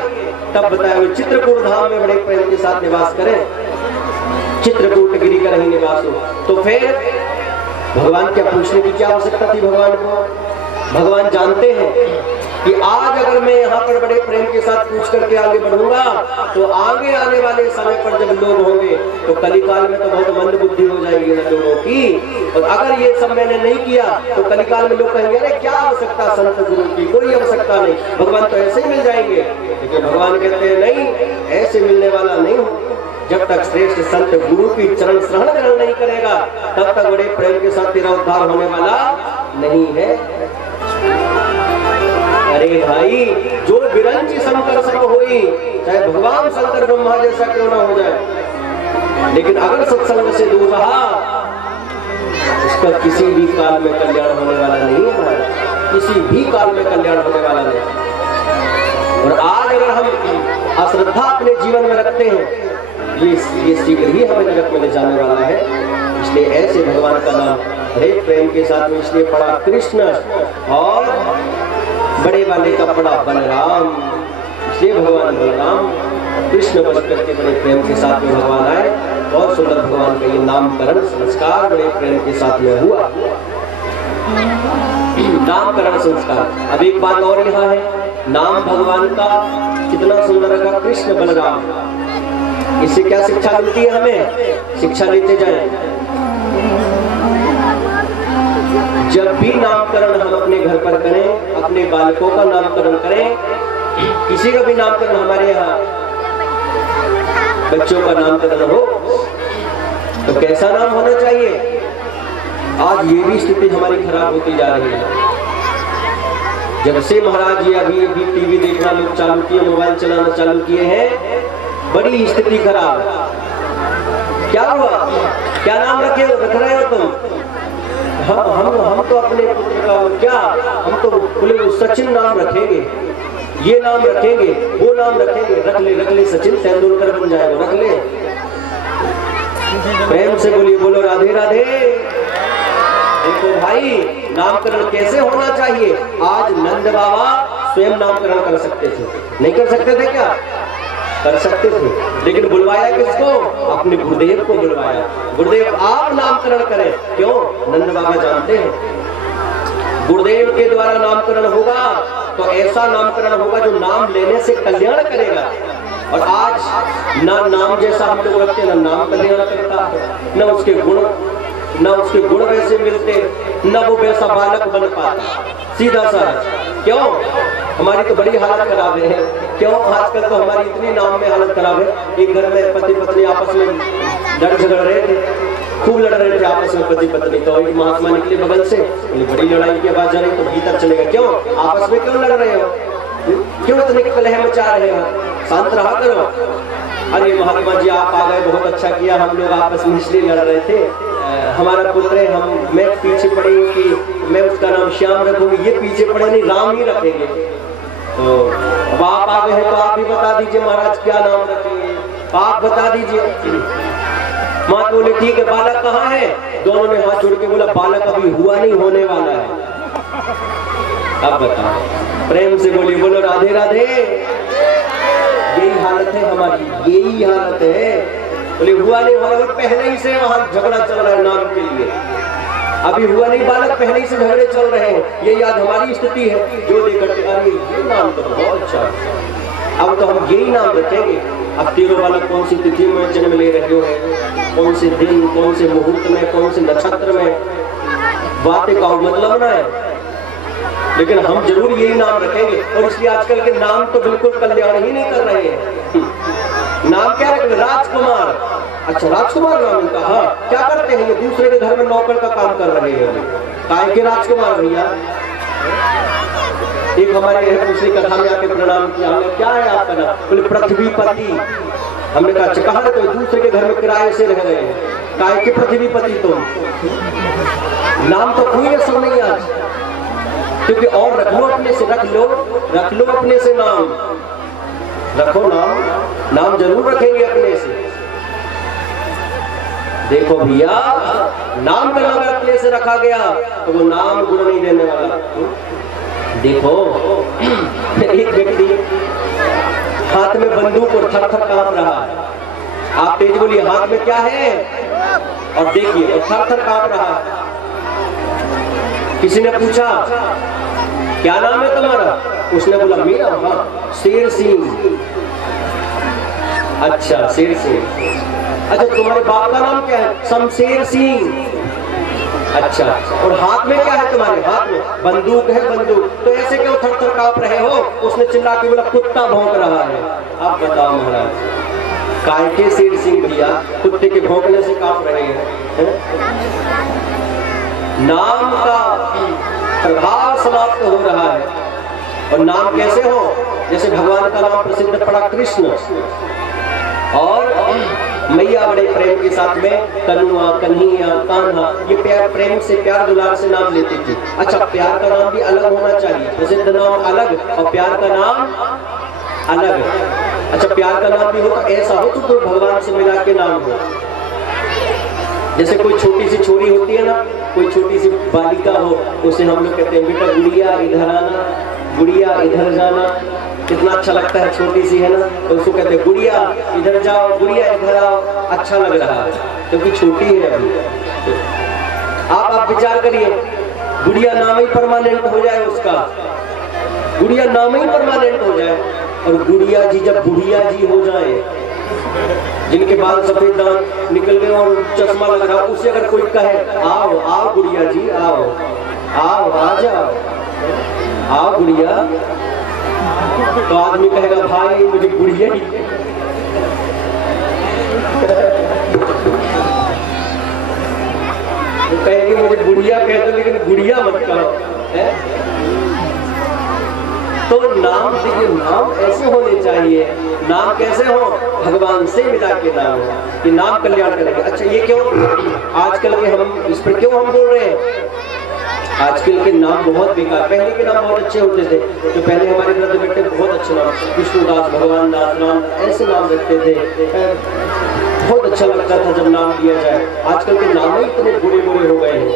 तब बताया चित्रकूट धाम में बड़े प्रेम के साथ निवास करें, चित्रकूट गिरी का नहीं निवास हो। तो फिर भगवान क्या पूछने की क्या आवश्यकता थी भगवान को? भगवान जानते हैं कि आज अगर मैं यहाँ पर बड़े प्रेम के साथ पूछ करके आगे बढ़ूंगा तो आगे आने वाले समय पर जब लोग होंगे तो कलिकाल में तो बहुत मंद बुद्धि हो जाएगी लोगों की। और अगर ये सब मैंने नहीं किया तो कलिकाल में लोग कहेंगे अरे क्या आवश्यकता संत गुरु की, कोई आवश्यकता नहीं, भगवान तो ऐसे ही मिल जाएंगे। लेकिन भगवान कहते हैं नहीं, ऐसे मिलने वाला नहीं हो। जब तक श्रेष्ठ संत गुरु की चरण श्रवण ग्रहण नहीं करेगा तब तक बड़े प्रेम के साथ तेरा उद्धार होने वाला नहीं है। अरे भाई, जो विरंची शंकर सब होई, चाहे भगवान शंकर ब्रह्मा जैसा क्यों ना हो जाए, लेकिन अगर सत्संग से दूर रहा उसका किसी भी काल में कल्याण होने वाला नहीं है, किसी भी काल में कल्याण होने वाला नहीं। और आज अगर हम अश्रद्धा अपने जीवन में रखते हैं, ये शीघ्र ही हमें जगत में ले जाने वाला है। इसलिए ऐसे भगवान का नाम हरे प्रेम के साथ में इसलिए पड़ा कृष्ण, और बड़े वाले का पड़ा बलराम। इसलिए भगवान बलराम कृष्ण बन करके बड़े प्रेम के साथ में भगवान आए। बहुत सुंदर भगवान का ये नामकरण संस्कार बड़े प्रेम के साथ में हुआ। नामकरण संस्कार। अब एक बात और यहाँ है, नाम भगवान का कितना सुंदर रखा, कृष्ण बलराम। इससे क्या शिक्षा मिलती है हमें? शिक्षा लेते जाएं। जब भी नामकरण हम अपने घर पर करें, अपने बालकों का नामकरण करें, किसी का भी नामकरण, हमारे यहाँ बच्चों का नामकरण हो तो कैसा नाम होना चाहिए? आज ये भी स्थिति हमारी खराब होती जा रही है। जब से महाराज ये अभी टीवी देखना लोग चालू किए, मोबाइल चलाना चालू किए हैं, बड़ी स्थिति खराब। क्या हुआ? क्या नाम रख रहे हो तुम? हम तो अपने पुत्र का क्या, हम तो बोले सचिन नाम रखेंगे, ये नाम रखेंगे, वो नाम रखेंगे। रख ले सचिन तेंदुलकर बन जाएगा, रख ले। प्रेम से बोलिए, बोलो राधे राधे। देखो भाई, नामकरण कैसे होना चाहिए? आज नंद बाबा स्वयं नामकरण कर सकते थे, नहीं कर सकते थे क्या? कर सकते थे, लेकिन बुलवाया किसको? अपने गुरुदेव को बुलवाया। गुरुदेव आप नामकरण करें। क्यों? नंद बाबा जानते हैं गुरुदेव के द्वारा नामकरण होगा तो ऐसा नामकरण होगा जो नाम लेने से कल्याण करेगा। और आज ना नाम जैसा हम लोग रखते हैं, ना नाम कल्याण करता है, न उसके गुण वैसे मिलते, न वो वैसा बालक बन पाता। सीधा सा क्यों? हमारी तो बड़ी हालत खराब है। क्यों? आजकल तो हमारी इतनी नाम में हालत खराब है। एक घर में पति पत्नी आपस में लड़ झगड़ रहे थे, खूब लड़ रहे थे आपस में पति पत्नी। तो एक महात्मा निकले बगल से, बड़ी लड़ाई की आवाज आ रही, तो भीतर चले गए। क्यों? आपस में क्यों लड़ रहे हो? क्यों इतने कलह मचा रहे हो? शांत रहा करो। अरे महात्मा जी आप आ गए, बहुत अच्छा किया। हम लोग आपस में इसलिए लड़ रहे थे, हमारा पुत्र है, मैं पीछे पड़ी कि मैं उसका नाम श्याम रखूंगी, ये पीछे पड़े नहीं, राम ही रखेंगे। तो अब आप आ गए हैं तो आप भी बता दीजिए महाराज क्या नाम रखेंगे, आप बता दीजिए। माँ बोले ठीक है, बालक कहाँ है? दोनों ने हाथ जोड़ के बोला बालक अभी हुआ नहीं, होने वाला है। अब बताओ, प्रेम से बोलिए, बोलो राधे राधे। यही हालत है हमारी, यही हालत है। बोले हुआ नहीं, हुआ पहले ही से वहां झगड़ा चल रहा है नाम के लिए। अभी हुआ नहीं बालक, पहले ही से झगड़े चल रहे हैं। ये याद हमारी स्थिति है जो लेकर के अरे ये नाम तो बहुत अच्छा है, अब तो हम यही नाम रखेंगे। अब तेरो बालक कौन सी तिथि में जन्म ले रहे हो, कौन से दिन, कौन से मुहूर्त में, कौन से नक्षत्र में, बातें का मतलब ना है, लेकिन हम जरूर यही नाम रखेंगे। और इसलिए आजकल के नाम तो बिल्कुल कल्याण ही नहीं कर रहे हैं। नाम क्या रख? राजकुमार। अच्छा, राजकुमार नाम इनका। हाँ, क्या करते हैं ये? दूसरे के घर में नौकर का काम कर रहे हैं। काय के राजकुमार भैया? एक हमारे यहाँ दूसरी कथा में आके प्रणाम किया, हमने क्या है आपका नाम? बोले पृथ्वीपति। हमने कहा अच्छा, कहा तो दूसरे के घर में किराए से रह रहे हैं, काय के पृथ्वीपति? तो नाम तो कोई असर नहीं आज, क्योंकि और रख लो अपने से, रख लो अपने से नाम, रखो नाम जरूर रखेंगे अपने से। देखो भैया, नाम का अगर अपने से रखा गया तो वो नाम गुण नहीं देने वाला। देखो एक व्यक्ति हाथ में बंदूक और थर-थर कांप रहा है। आप तेज बोलिए, हाथ में क्या है? और देखिए थर-थर कांप रहा है। किसी ने पूछा क्या नाम है तुम्हारा? उसने बोला मेरा, हाँ, शेर सिंह। अच्छा, शेर सिंह। अच्छा, तुम्हारे बाप का नाम क्या है? शमशेर सिंह। अच्छा, और हाथ में क्या है तुम्हारे? हाथ में बंदूक है, बंदूक। तो ऐसे क्यों थर-थर कांप रहे हो? उसने चिल्ला के बोला कुत्ता भौंक रहा है। आप बताओ महाराज, काय के शेर सिंह भैया कुत्ते के भौंकने से कांप रहे हैं? नाम का प्रभाव समाप्त हो रहा है। और नाम कैसे हो? जैसे भगवान का नाम प्रसिद्ध पड़ा कृष्ण, और मैया बड़े प्रेम के साथ में कनुआ, कन्हैया, कान्हा, ये प्यार, प्रेम से, प्यार दुलार से नाम लेती थी। अच्छा, प्यार का नाम भी अलग होना चाहिए, प्रसिद्ध नाम अलग और प्यार का नाम अलग। अच्छा, प्यार का नाम भी हो तो ऐसा हो तो भगवान से मिला के नाम हो। जैसे कोई छोटी सी छोरी होती है ना, कोई छोटी सी बालिका हो, उसे हम लोग कहते हैं बेटा गुड़िया इधर आना, गुड़िया इधर जाना। कितना अच्छा लगता है, छोटी सी है ना, तो उसको कहते हैं गुड़िया इधर जाओ, गुड़िया इधर आओ। अच्छा लग रहा है क्योंकि छोटी है अभी। आप विचार करिए, गुड़िया नाम ही परमानेंट हो जाए उसका, गुड़िया नाम ही परमानेंट हो जाए, और गुड़िया जी जब बुढ़िया जी हो जाए, जिनके बाल सफेद दांत निकल गए और चश्मा लग रहा, उससे अगर कोई कहे आओ आओ गुड़िया जी, आओ आओ आ जाओ, आओ गुड़िया, तो आदमी कहेगा भाई मुझे गुड़िया ही। तो कहेंगे मुझे गुड़िया कह दो, लेकिन गुड़िया मत करो। तो नाम देखिए, नाम ऐसे होने चाहिए। नाम कैसे हो? भगवान से मिला के नाम हो, कि नाम कल्याण करेंगे। अच्छा, ये क्यों आजकल के हम इस पर क्यों हम बोल रहे हैं? आजकल के नाम बहुत बेकार, पहले के नाम बहुत अच्छे होते थे। तो पहले हमारे वृद्ध बेटे बहुत अच्छे नाम, विष्णुदास, भगवान दास नाम, ऐसे नाम रखते थे, बहुत अच्छा लगता था जब नाम दिया जाए। आजकल के नाम ही इतने बुरे बुरे हो गए हैं,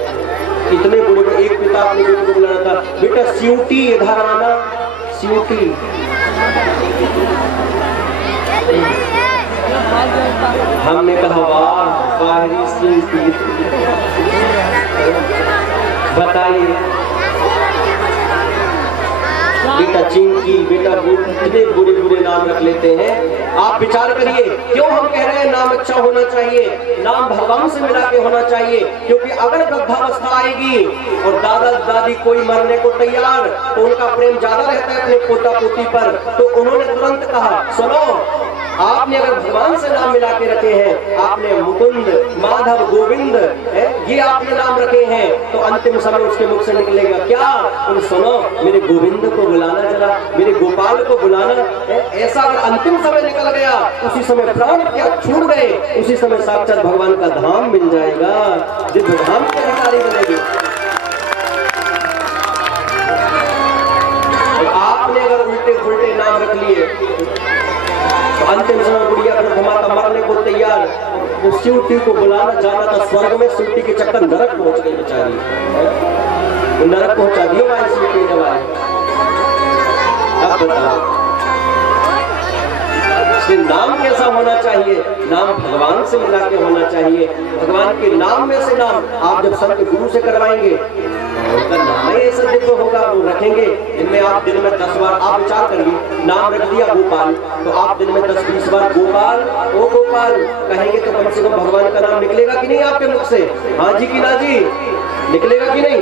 इतने बुरे बुरे। एक पिता अपने बेटे को बुलाना था, बेटा स्यूटी इधर आना, स्यूटी। हमने कहा वाह बाहरी स्यूटी, बताइए बेटा चिंकी, बेटा इतने बुरे बुरे नाम रख लेते हैं। आप विचार करिए, क्यों हम कह रहे हैं नाम अच्छा होना चाहिए, नाम भगवान से मिला के होना चाहिए। क्योंकि अगर वृद्धावस्था आएगी और दादा दादी कोई मरने को तैयार, तो उनका प्रेम ज्यादा रहता है अपने पोता पोती पर, तो उन्होंने तुरंत कहा सुनो, आपने अगर भगवान से नाम मिला के रखे हैं, आपने मुकुंद, माधव, गोविंद, ये आपने नाम रखे हैं, तो अंतिम समय उसके मुख से निकलेगा क्या? सुनो, मेरे गोविंद को बुलाना, जरा मेरे गोपाल को बुलाना। ऐसा अगर अंतिम समय निकल गया, उसी समय प्राण त्याग छूट गए, उसी समय साक्षात भगवान का धाम मिल जाएगा, दिव्य धाम के अधिकारी बनेंगे। आपने अगर उल्टे फुलटे नाम रख लिए, अंतिम समय बुढ़िया माता मरने को तैयार, वो स्यूटी को बुलाना जाना था स्वर्ग में, स्यूटी के चक्कर नरक पहुंच गई बेचारी, नरक पहुंचा दियो भाई स्यूटी दवाई। अब बताओ नाम कैसा होना चाहिए? नाम भगवान से मिला के होना चाहिए। भगवान के नाम में से नाम आप जब संत गुरु से करवाएंगे, उनका नाम ही ऐसा दिव्य होगा, वो रखेंगे। इनमें आप दिन में 10 बार, आप विचार करिए, नाम रख दिया गोपाल, तो आप दिन में 10-20 बार गोपाल ओ गोपाल कहेंगे, तो कम से कम भगवान का नाम निकलेगा कि नहीं आपके मुख से? हाँ जी कि ना जी? निकलेगा कि नहीं?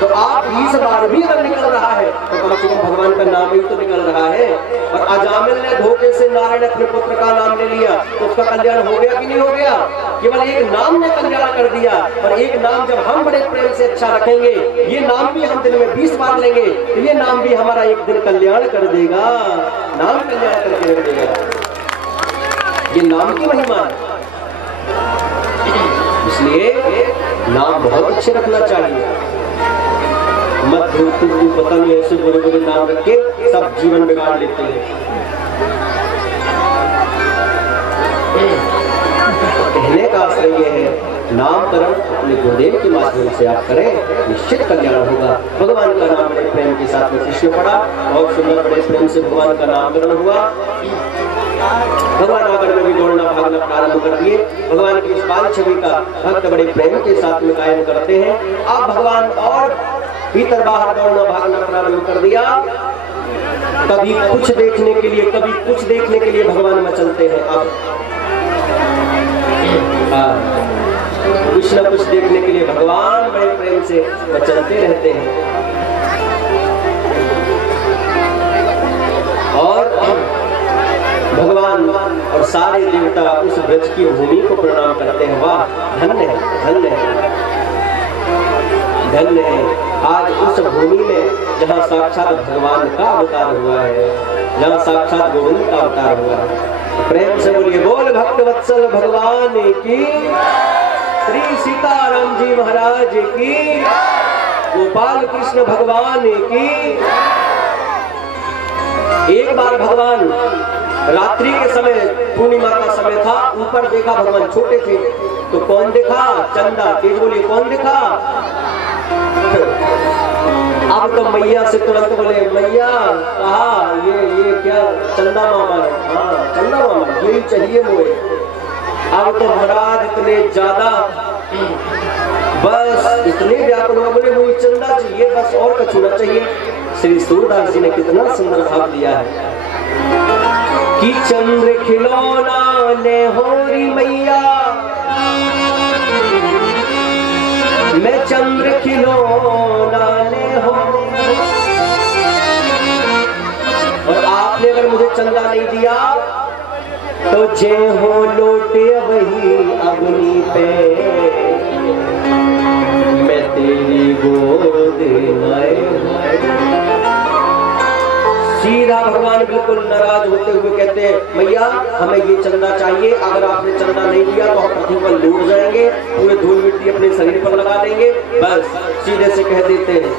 तो आप 20 बार भी अगर निकल रहा है तो कम से कम भगवान का नाम ही तो निकल रहा है। और अजामिल ने धोखे से नारायण अपने पुत्र का नाम ले लिया तो उसका कल्याण हो गया कि नहीं हो गया? केवल एक नाम ने कल्याण कर दिया। और एक नाम जब हम बड़े प्रेम से अच्छा रखेंगे, ये नाम भी हम दिन में 20 बार लेंगे तो ये नाम भी हमारा एक दिन कल्याण कर देगा। नाम कल्याण करके रख देगा। ये नाम की महिमा है। इसलिए नाम बहुत अच्छे रखना चाहिए। मत तू पता नहीं ऐसे बड़े बड़े नाम रख के सब जीवन बिगाड़ लेते हैं। कहने का आशय ये है, नामकरण अपने गुरुदेव के माध्यम से आप करें, निश्चित कल्याण होगा। भगवान का नाम बड़े प्रेम के साथ में कृष्ण पड़ा, बहुत सुंदर बड़े प्रेम से भगवान का नामकरण हुआ। भगवान आकर में भी दौड़ना भागना प्रारंभ कर दिए। भगवान की इस बाल छवि का भक्त बड़े प्रेम के साथ में गायन करते हैं। अब भगवान और भीतर बाहर दौड़ना भागना प्रारंभ कर दिया। कभी कुछ देखने के लिए, कभी कुछ देखने के लिए भगवान मचलते हैं। अब कुछ न कुछ देखने के लिए भगवान बड़े प्रेम से मचलते रहते हैं। और भगवान और सारे देवता उस ब्रज की भूमि को प्रणाम करते हैं। वाह, धन्य है, धन्य है, धन्य है। आज उस भूमि में जहाँ साक्षात भगवान का अवतार हुआ है, जहाँ साक्षात गोविंद का अवतार हुआ है। प्रेम से बोलिए, बोल भक्त वत्सल भगवान की, श्री सीताराम जी महाराज की, गोपाल कृष्ण भगवान की। एक बार भगवान रात्रि के समय, पूर्णिमा का समय था, ऊपर देखा, भगवान छोटे थे तो कौन देखा? चंदा। तेज बोलिए, कौन देखा? अब तो मैया से तुरंत बोले, मैया कहा ये क्या? चंदा मामा है। हाँ, चंदा मामा, यही चाहिए मुझे। अब तो महाराज इतने ज्यादा, बस इतने व्याकुल हुआ, बोले मुझे चंदा चाहिए बस, और कुछ होना चाहिए। श्री सूरदास जी ने कितना सुंदर भाव दिया है कि चंद्र खिलौना ले होरी मैया, मैं चंद्र खिलौना ले हो। और आपने अगर मुझे चंदा नहीं दिया तो जे हो लोटे वही अग्नि पे, मैं तेरी गोद लाए। सीधा भगवान बिल्कुल नाराज होते हुए कहते हैं, मैया हमें ये चंदा चाहिए, अगर आपने चंदा नहीं दिया तो हम पृथ्वी पर लूट जाएंगे, पूरे धूल मिट्टी अपने शरीर पर लगा देंगे। बस सीधे से कह देते हैं।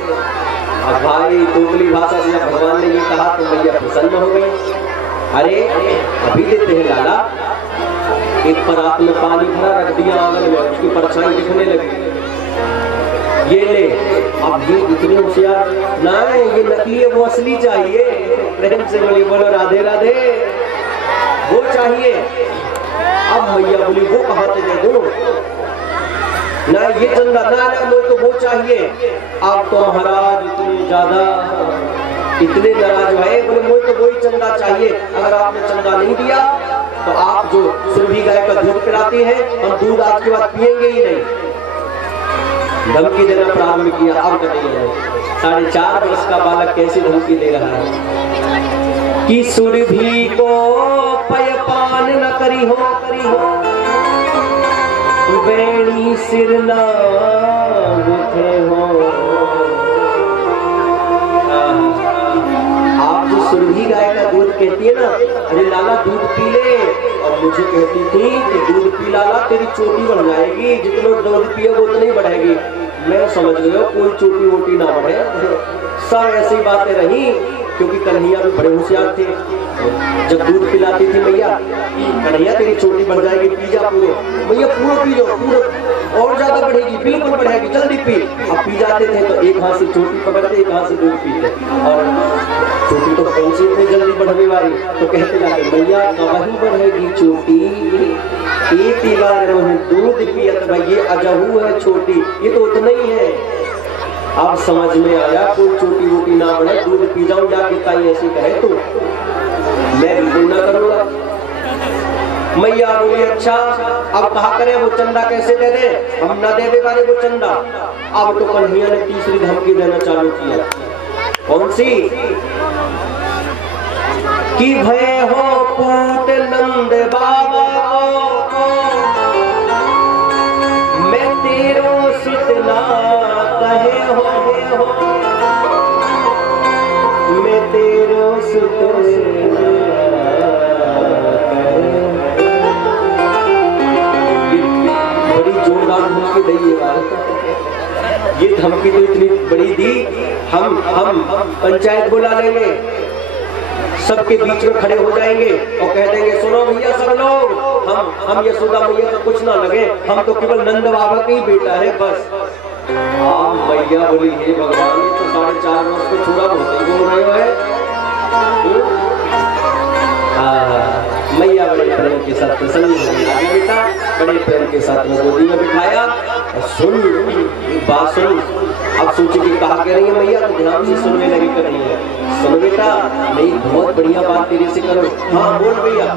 अब भाई तोतली भाषा से जब भगवान ने ये कहा तो मैया प्रसन्न हो गई। अरे अभी देते हैं लाला। एक परात में पानी भरा रख दिया आंगन में, उसकी परछाई दिखने लगी। ये ले, अब ये इतने होशियार ना, ये नकली है, वो असली चाहिए। प्रेम से बोली, बोलो राधे राधे, वो चाहिए। अब मैया बोली, वो कहाँ से दे दूं? ना ये चंदा, ना मुझे तो वो चाहिए। अब तो महाराज इतने ज्यादा, इतने नाराज हुए, बोले मुझे तो वही चंदा चाहिए, अगर आपने चंदा नहीं दिया तो आप जो सुरभि गाय का दूध पिलाती है, हम दूध आज के बाद पिएंगे ही नहीं। धमकी देना प्रारंभ किया। अब करिए, 4.5 वर्ष का बालक कैसे धमकी दे रहा है कि सुरभि को पयपान न करी हो, वेणी सिर न गुथे हो। आप जो सुरभि गाय का दूध कहती है ना, अरे लाला दूध पी ले, और मुझे कहती थी कि दूध पी लाला, तेरी चोटी बढ़ जाएगी, जितना दूध पिएगा उतनी बढ़ेगी। मैं समझ गया कोई चोटी वोटी ना बढ़े, सब ऐसी बातें रही, क्योंकि कन्हैया भी बड़े होशियार थे। जब दूध पिलाती थी मैया, कन्हैया तेरी चोटी बढ़ जाएगी, पी जा पूरे। मैया पूरा पी जाओ, पूरा और ज्यादा बढ़ेगी, बिल्कुल बढ़ेगी, जल्दी पी। अब पी जाते थे तो एक हाथ से चोटी पकड़ते, एक हाथ से दूध पीते, और चोटी तो कौन सी इतनी जल्दी बढ़ने वाली। तो कहते जाते, मैया कहीं बढ़ेगी चोटी, एक बार दूध पियत भैया अजहू है छोटी, ये तो उतना ही है। अब समझ में आया कोई चोटी वोटी ना बढ़े, दूध पी जाऊं जाके ताई ऐसी कहे तो मैं बिल्कुल ना करूंगा। मैया बोली अच्छा अब कहा करें वो चंदा कैसे दे दे, हम ना दे वाले वो चंदा। अब तो कन्हैया ने तीसरी धमकी देना चालू किया। कौन सी? कि भय हो पूत नंद बाबा मैं तेरो सुतना कहे हो मैं तेरो सुतना। बड़ी जोरदार धमकी दी ये धमकी तो इतनी बड़ी दी, हम पंचायत बुला लेंगे, सबके बीच में खड़े हो जाएंगे और कह देंगे सुनो भैया सब लोग, हम यशोदा मैया का कुछ ना लगे, हम तो केवल नंद बाबा का ही बेटा है बस। मैया बोली हे भगवान ये तो 4.5 वर्ष को छोड़ा बहुत ही बोल रहे हो। मैया बड़े प्रेम के साथ प्रसन्न हो गई। आगे बेटा बड़े प्रेम के साथ में गोदी में बिठाया और सुन बात सुन। अब सोची कि कहा कह रही है मैया, तो ध्यान से सुनने लगी कर रही है। सुनो बेटा नहीं बहुत बढ़िया बात तेरे से करो। हाँ बोल भैया।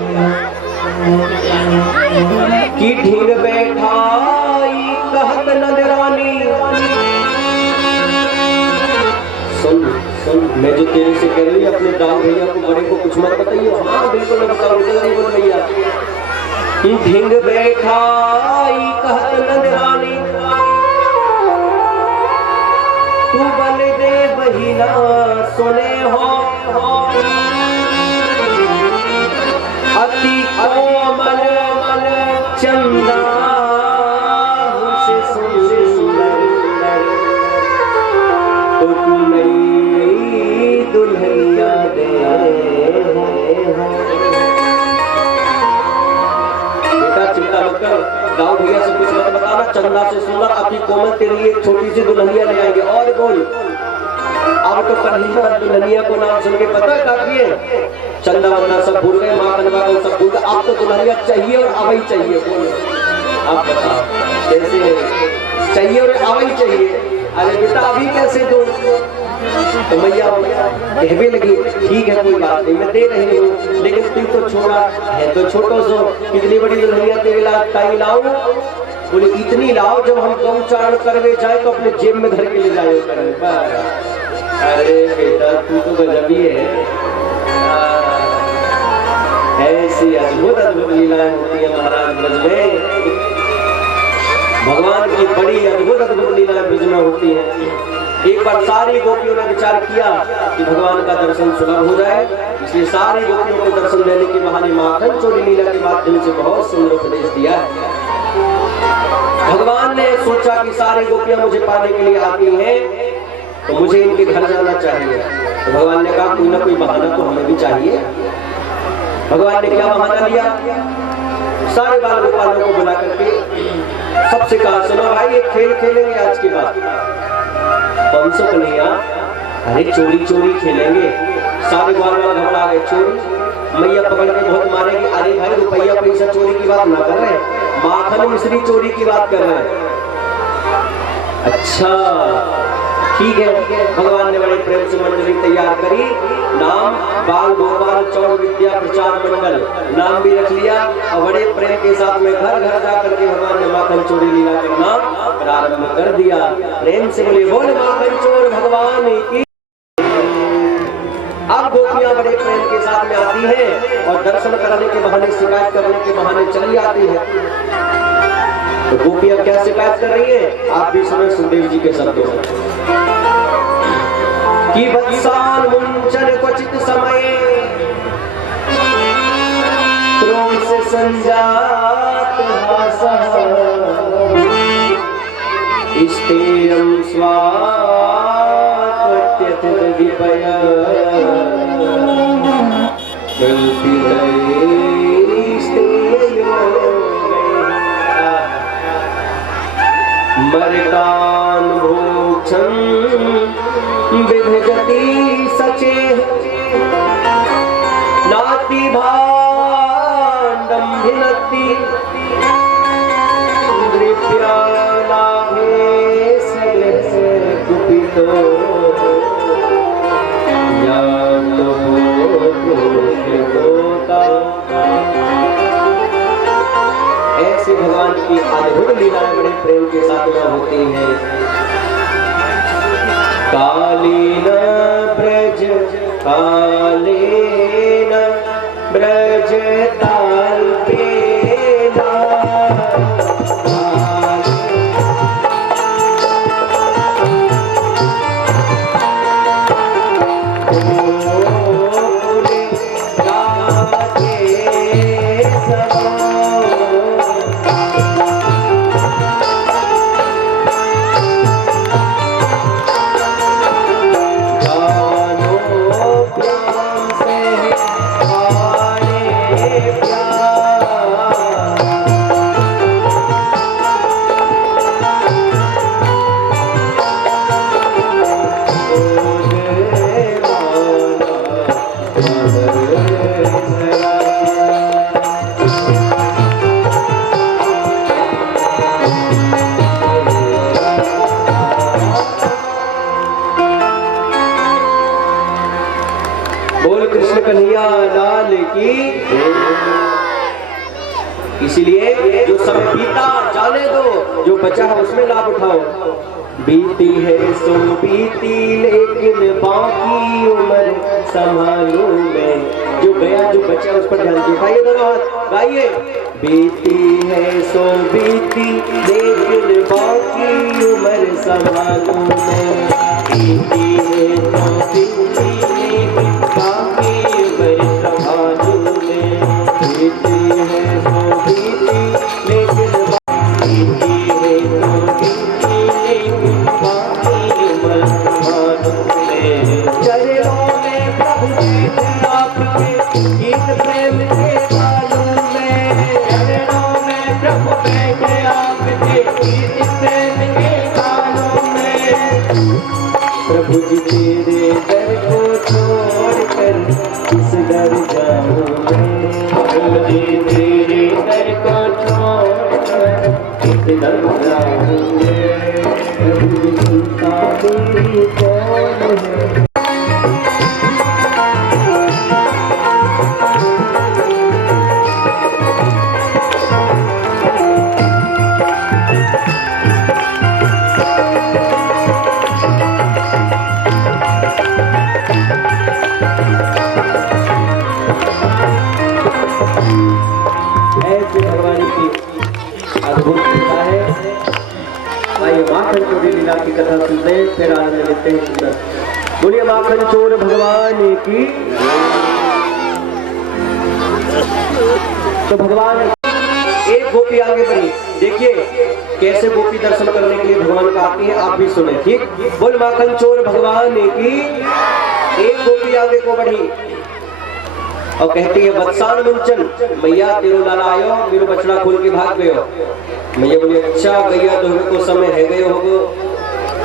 कि ढींग बैठाई कहत नजरानी, सुन मैं जो तेरे से कह रही हूँ अपने दाऊ भैया को बड़े को कुछ मत बताइए। हाँ बिल्कुल मैं बताऊँ, जल्दी बोल भैया। ढींग बैठाई कहत नजरानी तू बल दे बहिना सुने हो अति कोमल चंदा तो तू नई दुल्हनिया दे। बेटा चिंता मत कर, गाँव भैया से कुछ मत बताना, चंदा से सुंदर अति कोमल तेरे लिए छोटी सी दुल्हनिया ले आएंगे। और बोल अब तो कन्हैया दुल्हनिया को नाम सुन के पता काफी है, चंदा वंदा सब भूल गए, माँ कनवा सब भूल गए, आप तो दुल्हनिया चाहिए और अवई चाहिए। बोल आप बताओ कैसे चाहिए और अवई चाहिए? अरे बेटा अभी कैसे दो? तो मैया कहने लगी ठीक है कोई बात नहीं मैं दे रही हूँ, लेकिन तू तो छोड़ा है तो छोटो सो कितनी बड़ी दुल्हनिया तेरे लाई लाऊं? बोले इतनी लाओ जब हम गौचारण करवे जाए तो अपने जेब में धर के ले जाए करवे। अरे बेटा तू तो गजब ही है। ऐसी अद्भुत अद्भुत लीलाएं होती है महाराज ब्रज में, भगवान की बड़ी अद्भुत अद्भुत लीलाएं ब्रज में होती है। एक बार सारी गोपियों ने विचार किया कि भगवान का दर्शन सुलभ हो जाए, इसलिए सारी गोपियों को दर्शन देने के बहाने माखन चोरी लीला के माध्यम से बहुत सुंदर उपदेश दिया है। भगवान ने सोचा कि सारी गोपियां मुझे पाने के लिए आती हैं तो मुझे इनके घर जाना चाहिए। तो भगवान ने कहा कोई ना कोई बहाना तो हमें भी चाहिए। भगवान ने क्या बहाना लिया? सारे बाल गोपालों को बुला करके सबसे कहा सुनो भाई एक खेल खेलेंगे आज के बाद। कौन सा कन्हैया? अरे चोरी चोरी खेलेंगे। सारे बाल घबरा गए। चोरी? मैया पकड़ के बहुत मारेगी। अरे भाई रुपया पैसा चोरी की बात ना कर रहे, माखन मिश्री चोरी की बात कर रहे हैं। अच्छा ठीक है। भगवान ने बड़े प्रेम से मंडली तैयार करी, नाम बाल गोपाल चौर विद्या प्रचार मंडल नाम भी रख लिया और बड़े प्रेम के साथ में घर घर जाकर के भगवान ने माखन चोरी लीला करना प्रारंभ कर दिया। प्रेम से बोले बोल माखन चोर भगवान की। अब गोपियां बड़े प्रेम के साथ में आती हैं और दर्शन कराने के बहाने शिकायत करने के बहाने चली आती है। तो गोपियां क्या शिकायत कर रही है आप भी सुने सुखदेव जी के शब्दों में कि वत्साल मुंचन क्वचित समय क्रोध से संजात हासः स्थिरं स्वात्यथ विपय मरकान भोक्षं विभजति सचेह नाति भाण्डं भिनत्ति दृप्या लाभे कुपितो भगवान की अद्भुत लीलाएं बड़े प्रेम के साथ में होती हैं। कालीन ब्रज कालीन ब्रज ताल्पेला बोल कृष्ण कन्हैया लाल की। इसलिए जो समय बीता जाने दो, जो बचा है उसमें लाभ उठाओ। बीती है सो बीती लेकिन बाकी उम्र संभालो मैं। जो गया जो बचा उस पर ध्यान दो। उठाइए दोनों हाथ, गाइए। बीती है सो बीती लेकिन बाकी उम्र संभालो मैं। बीती है सो बीती लेकिन बाकी उम्र संभालो मैं। बीती है सो बीती लेकिन बीती है सो बीती लेकिन बाकी उम्र संभालो मैं। चरणों में प्रभु बैठे आपके गीत प्रेम के तालों में। चरणों में प्रभु बैठे आपके गीत प्रेम के तालों में। प्रभु जी तेरे दर को छोड़कर किस दर जाऊं मैं। प्रभु जी तेरे दर को छोड़कर किस दर जाऊं मैं। प्रभु जी चिंता मेरी कौन है। ऐसे भगवान की अद्भुत लीला है। आइए माखन चोर लीला की कथा सुनते हैं, फिर आनंद लेते हैं। सुंदर बोलिए माखन चोर भगवान की। तो भगवान एक गोपी आगे बढ़ी। देखिए कैसे गोपी दर्शन करने के लिए भगवान का आती है, आप भी सुने। ठीक, बोल माखन चोर भगवान की। एक गोपी आगे को बढ़ी और कहती है वत्सान मुंचन, मैया तेरो लाला आयो, मेरो बछड़ा खोल के भाग गयो। मैया बोली अच्छा गैया तो को समय है गयो होगो,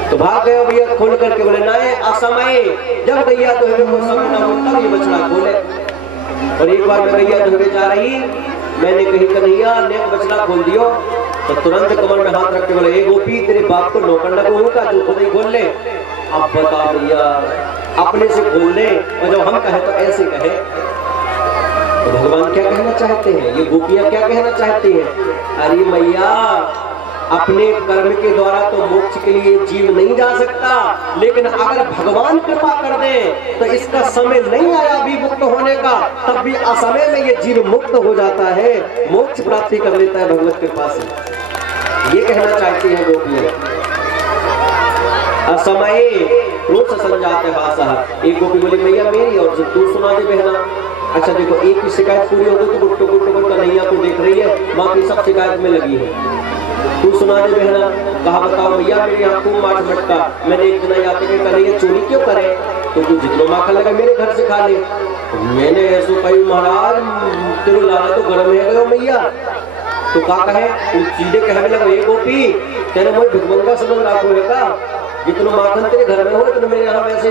तो भाग गयो भैया खोल करके। बोले ना असमय, जब गैया तो को समय ना हो तब ये बछड़ा खोले। और एक बार मैं गैया धोने जा रही, मैंने कही कन्हैया ने बछड़ा खोल दियो, तो तुरंत कमर में हाथ रख के बोले ए गोपी तेरे बाप को नौकर लगो होगा जो खुद ही खोल ले। अब बता भैया अपने से खोल ले, और जब हम कहे तो ऐसे कहे। तो भगवान क्या कहना चाहते हैं, ये गोपियां क्या कहना चाहती हैं। अरे मैया अपने कर्म के द्वारा तो मोक्ष के लिए जीव नहीं जा सकता, लेकिन अगर भगवान कृपा कर दे तो इसका समय नहीं आया अभी मुक्त होने का, तब भी असमय में ये जीव मुक्त हो जाता है, मोक्ष प्राप्ति कर लेता है भगवत कृपा से। ये कहना चाहती है गोपियां। असमय रोज संजाते हासा। एक गोपी बोली मैया मेरी, और तू सुना दे बहना। अच्छा देखो, एक की शिकायत पूरी हो गई तो गुट्टो गुट्टो कन्हैया को देख रही है, बाकी सब शिकायत में लगी है। तू सुना दे बहना। कहा बताओ भैया मेरे यहाँ खूब मार मटका, मैंने एक दिन आते के कन्हैया चोरी क्यों करे, तो तू जितना माखन लगा मेरे घर से खा ले। मैंने ऐसो कही महाराज तेरे लाला तो गर्म है गयो मैया। तो का कहे सीधे कहने लगे ये गोपी तेरे मुझे भिगमंगा समझ रखो है का, जितना माखन तेरे घर में हो इतना मेरे यहाँ वैसे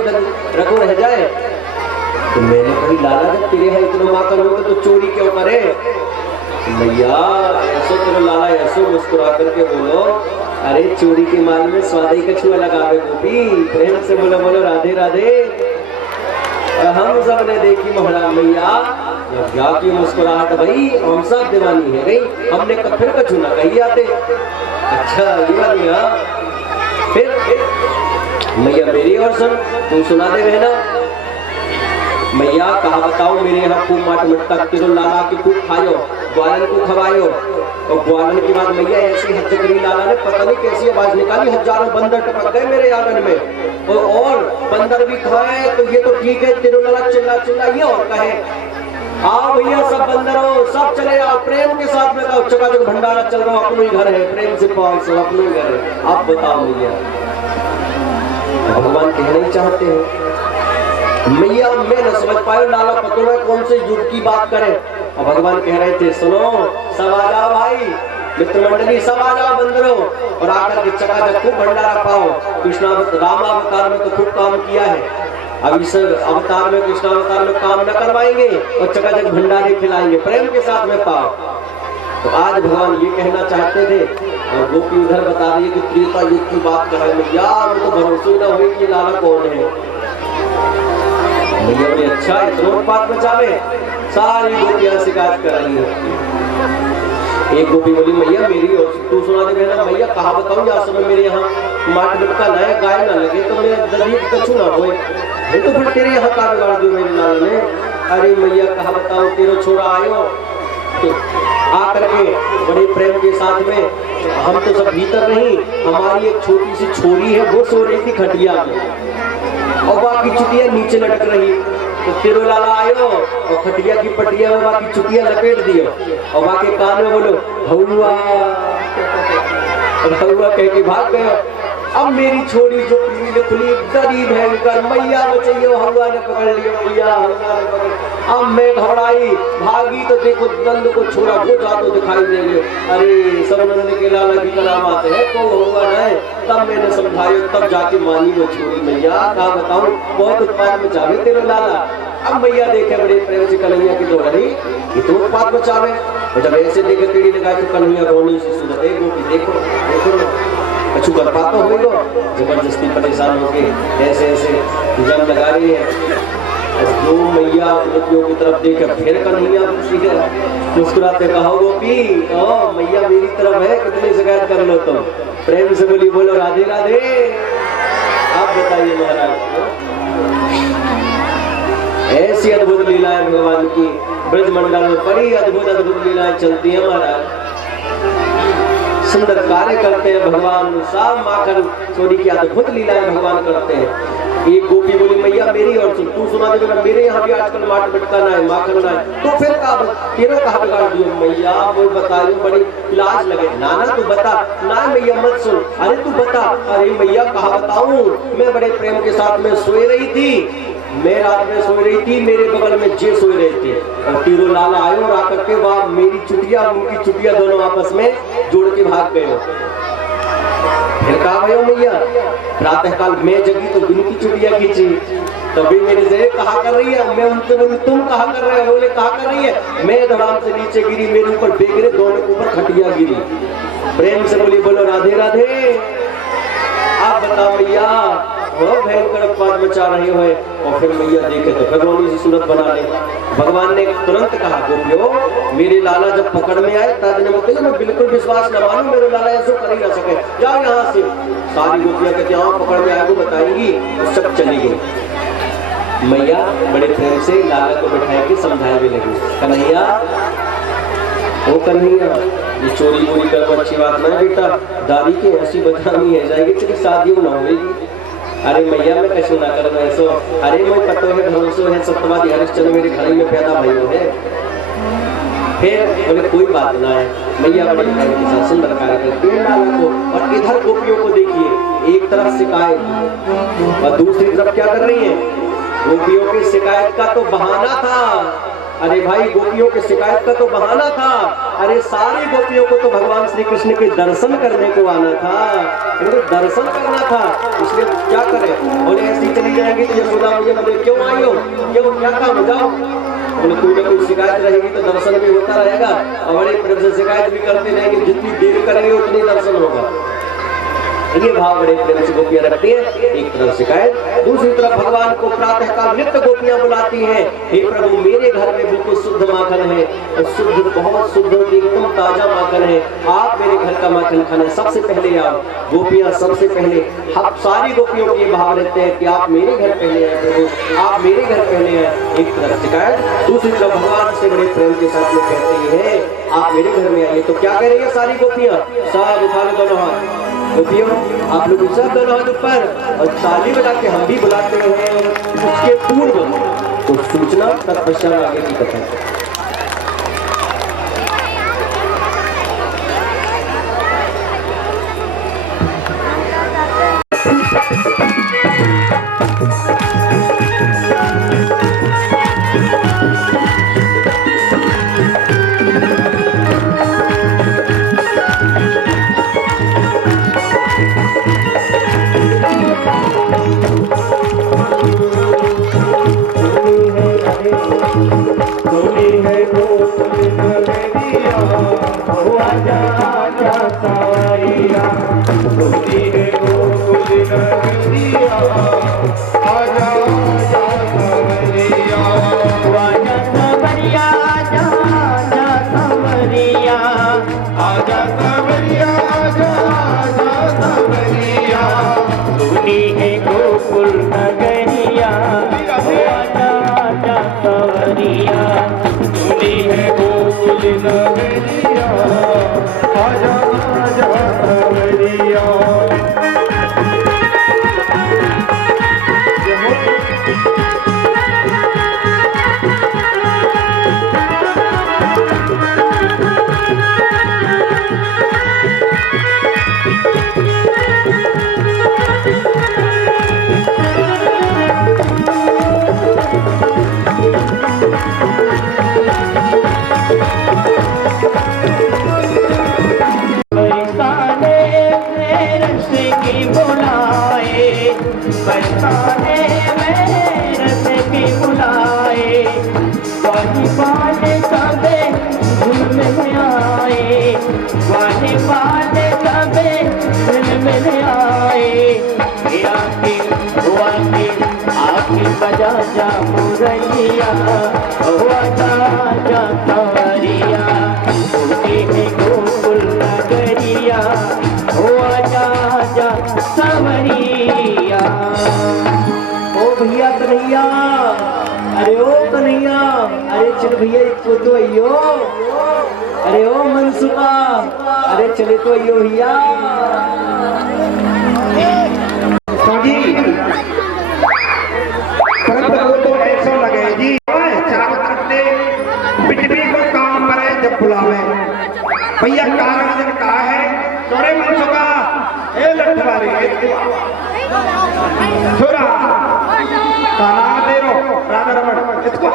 रखो रह जाए। तो मैंने कही लाला जब तेरे यहाँ इतना माखन होगा तो चोरी क्यों करे। भैया ऐसो तेरा लाला ऐसो मुस्कुरा करके बोलो अरे चोरी के माल में स्वादी कछुआ लगावे गोपी, प्रेम से बोलो बोलो राधे राधे। हम सब ने देखी महाराज मैया क्या की मुस्कुराहट भाई, हम सब दीवानी है गई, हमने कब फिर कछु ना कही आते। अच्छा ये वाली, हाँ फिर मैया मेरी और सुन, तू सुना दे बहना। मैया कहा बताओ, मेरे यहाँ खूब माट मटका तिरो लाला की खूब खायो, ग्वालन को खवायो, और ग्वालन के बाद मैया ऐसी हद करी लाला ने, पता नहीं कैसी आवाज निकाली, हजारों बंदर टपक गए मेरे आंगन में, और बंदर भी खाए तो ये तो ठीक है, तिरो लाला चिल्ला चिल्लाइए और कहे आओ भैया सब बंदरों सब चले आओ, प्रेम के साथ में कहो, चकाचक भंडारा चल रहा, अपना ही घर है, प्रेम से पाओ सब अपना ही घर है। आप बताओ मैया, भगवान कहना ही चाहते हैं। मैया मैं न समझ पाए लाला पतो में कौन से युग की बात करें, और भगवान कह रहे थे सुनो सब आ जाओ भाई, मित्र मंडली सब आ जाओ बंदरों, और आकर के चकाचक खूब भंडारा पाओ। कृष्णा रामावतार में तो खूब काम किया है, अब इस अवतार में कृष्णावतार में काम न करवाएंगे और चकाचक भंडारे खिलाएंगे, प्रेम के साथ में पाओ। तो आज भगवान ये कहना चाहते थे, और गोपी उधर बता रही है कि त्रेता युग की बात कर रहे हैं। यार तो भरोसे न हुई कि लाला कौन है। भैया बोले अच्छा इतना उत्पात मचावे, सारी गोपियां शिकायत कर रही है। एक गोपी बोली मैया मेरी और तू सुना दे बहना। मैया कहा बताऊं, या समय मेरे यहाँ माट मटका नया गाय ना लगे तो मेरे दलीत कछु ना होए, तो फिर तेरे यहाँ का बिगाड़ दियो मेरे लाल ने। अरे मैया कहा बताओ, तेरा छोरा आयो तो आकर के बड़े प्रेम के साथ में, हम तो सब भीतर नहीं, हमारी एक छोटी सी छोरी है वो सो रही थी खटिया में, और बाकी चुटिया नीचे लटक रही, तो तेरो लाला आयो और खटिया की पटिया में बाकी चुटिया लपेट दियो, और बाकी कान में बोलो हौवा, हौवा कह के भाग गयो। अब मेरी छोरी जो पीली खुली डरी भयंकर, मैया बचाइयो, हवा ने पकड़ लियो, मैया हवा ने पकड़। अब मैं घबराई भागी तो देखो नंद को छोड़ा वो जातो दिखाई देंगे। अरे सब नंद के लाला की करामात है, तो हुआ है। तब मैंने समझाया, तब जाके मानी वो छोरी। मैया कहा बताऊं, बहुत उत्पाद मचावे तेरे लाला। अब मैया देखे बड़े प्रेम से कन्हैया की दो रही, इतना उत्पाद मचावे, और जब ऐसे देखे टेढ़ी लगाई तो कन्हैया रोनी से सुना, देखो देखो कछु कर पाता होगा, जबरदस्ती परेशान होके ऐसे ऐसे जंग लगा रही है। जो मैया गोपियों की तरफ देखे फिर कन्हैया मुस्कुराते कहो गोपी ओ मैया मेरी तरफ है, कितनी शिकायत कर लो तुम। प्रेम से बोली बोलो राधे राधे। आप बताइए महाराज, ऐसी अद्भुत लीलाएं भगवान की ब्रजमंडल में बड़ी अद्भुत अद्भुत लीलाएं चलती है महाराज। सुंदर कार्य करते हैं भगवान, साफ माखन चोरी की अद्भुत लीलाएं भगवान करते हैं। एक गोपी बोली मैया मेरी और तू सुना दे, मेरे यहाँ भी आजकल माट मटका ना है, माखन ना है, तो फिर तेरा कहा बिगाड़ दियो। मैया वो बताइयो, बड़ी लाज लगे। नाना तू बता। ना मैया मत सुन। अरे तू बता। अरे मैया कहा बताऊं, मैं बड़े प्रेम के साथ में सोई रही थी, मैं रात में सोई रही थी, मेरे बगल में जे सोई रहे थे, और तीरो लाला आयो और आकर के वह मेरी चुटिया उनकी चुटिया दोनों आपस में जोड़ के भाग गए। फिर कहा भयो मैया, प्रातः काल मैं जगी तो बिन की चुटिया खींची, तभी मेरे से कहा कर रही है। मैं उनसे बोली तुम कहा कर रहे हो? बोले कहा कर रही है? मैं धड़ाम से नीचे गिरी, मेरे ऊपर बेगरे, दोनों के ऊपर खटिया गिरी। प्रेम से बोली बोलो राधे राधे। आप बताओ मैया, बहुत भयंकर उत्पाद मचा रहे हो। और फिर मैया देखे तो भगवान की सूरत बना ले। भगवान ने तुरंत कहा गोपियों, मेरे लाला जब पकड़ में आए तब ने बताया मैं बिल्कुल विश्वास न मानूं, मेरे लाला ऐसा कर ही ना सके, जाओ यहाँ से। सारी गोपियां कहती हैं पकड़ में आए वो बताएंगी, और सब चली गई। मैया बड़े प्रेम से लाला को बैठाए के समझाए भी लगी, कन्हैया वो कन्हैया ये चोरी वोरी कर अच्छी बात नहीं बेटा, दादी की ऐसी बदनामी है जाएगी, तेरी शादी ना होगी। अरे मैया मैं कैसे ना कर ऐसो, अरे मैं पतो है भरोसो है सत्यवादी हरिश्चंद्र मेरे घर में पैदा भयो है। फिर बोले कोई बात ना है। मैया बड़े प्रेम के साथ सुंदर कार्य करती है लाला को। और इधर गोपियों को देखिए, एक तरफ शिकायत और दूसरी तरफ क्या कर रही है। गोपियों की शिकायत का तो बहाना था, अरे भाई गोपियों की शिकायत का तो बहाना था, अरे सारी गोपियों को तो भगवान श्री कृष्ण के दर्शन करने को आना था, उन्हें दर्शन करना था। इसलिए क्या करें, और ऐसी चली जाएंगी तो यशोदा मुझे बोले क्यों आई हो, क्यों क्या काम, जाओ। बोले कोई ना कोई शिकायत रहेगी तो दर्शन भी होता रहेगा, और बड़े प्रेम से शिकायत भी करते रहेंगे, जितनी देर करेंगे उतनी दर्शन होगा। ये भाव बड़े प्रेम से गोपियां रखती हैं। एक तरफ शिकायत, दूसरी तरफ भगवान को प्रातः काल नित्य गोपियां बुलाती हैं, हे प्रभु मेरे घर में बिल्कुल शुद्ध माखन है, शुद्ध बहुत शुद्ध एकदम ताजा माखन है, आप मेरे घर का माखन खाना सबसे पहले आओ। गोपियां सबसे पहले, हम सारी गोपियों के भाव रहते हैं कि आप मेरे घर पहले आए प्रभु, आप मेरे घर पहले आए। एक तरफ शिकायत, दूसरी तरफ भगवान से बड़े प्रेम के साथ में कहते हैं आप मेरे घर में आइए। तो क्या कह रही है सारी गोपियां? सब उठा लो दोनों हाथ। गोपियों आप लोग सब दोनों हाथ ऊपर और ताली बजा के हम भी बुलाते हैं। उसके पूर्व तो सूचना तत्पश्चात आगे की कथा। बजा जा मुरैया जा कंवरिया गोकुल नगरिया जा कंवरिया। ओ भैया कन्हैया, अरे ओ कन्हैया, अरे चल भैया इसको तो अयो, अरे ओ मनसुखा, अरे चले तो अयो भैया। परंतु वो तो ऐसा लगे जी चारों तरफ से बिजली को काम करे जब बुलावे। भैया कारण जब कहा है तोरे मनसुखा ए लठवारी छोरा ताना दे रो राधा रमण इसको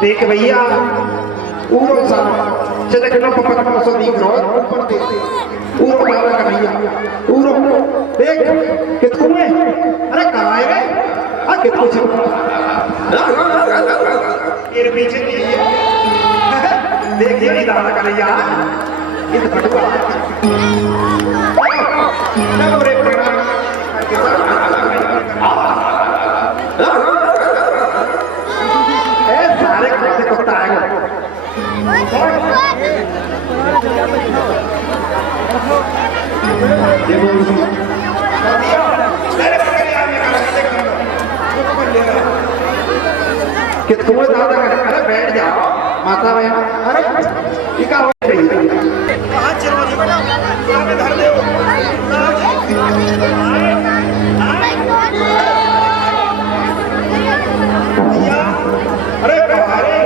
देख भैया पूरो सा चले के नो पपा का सो दी नो ऊपर दे पूरो काला का भैया पूरो देख कितको में अरे कहां है रे आ कितको छ तेरे पीछे देख ये दादा का भैया ये फटुआ ना रे कितको दादा अरे बैठ जाओ माता बहन अरे ये क्या हो रही है कहां चल रही बेटा में धर दे अरे अरे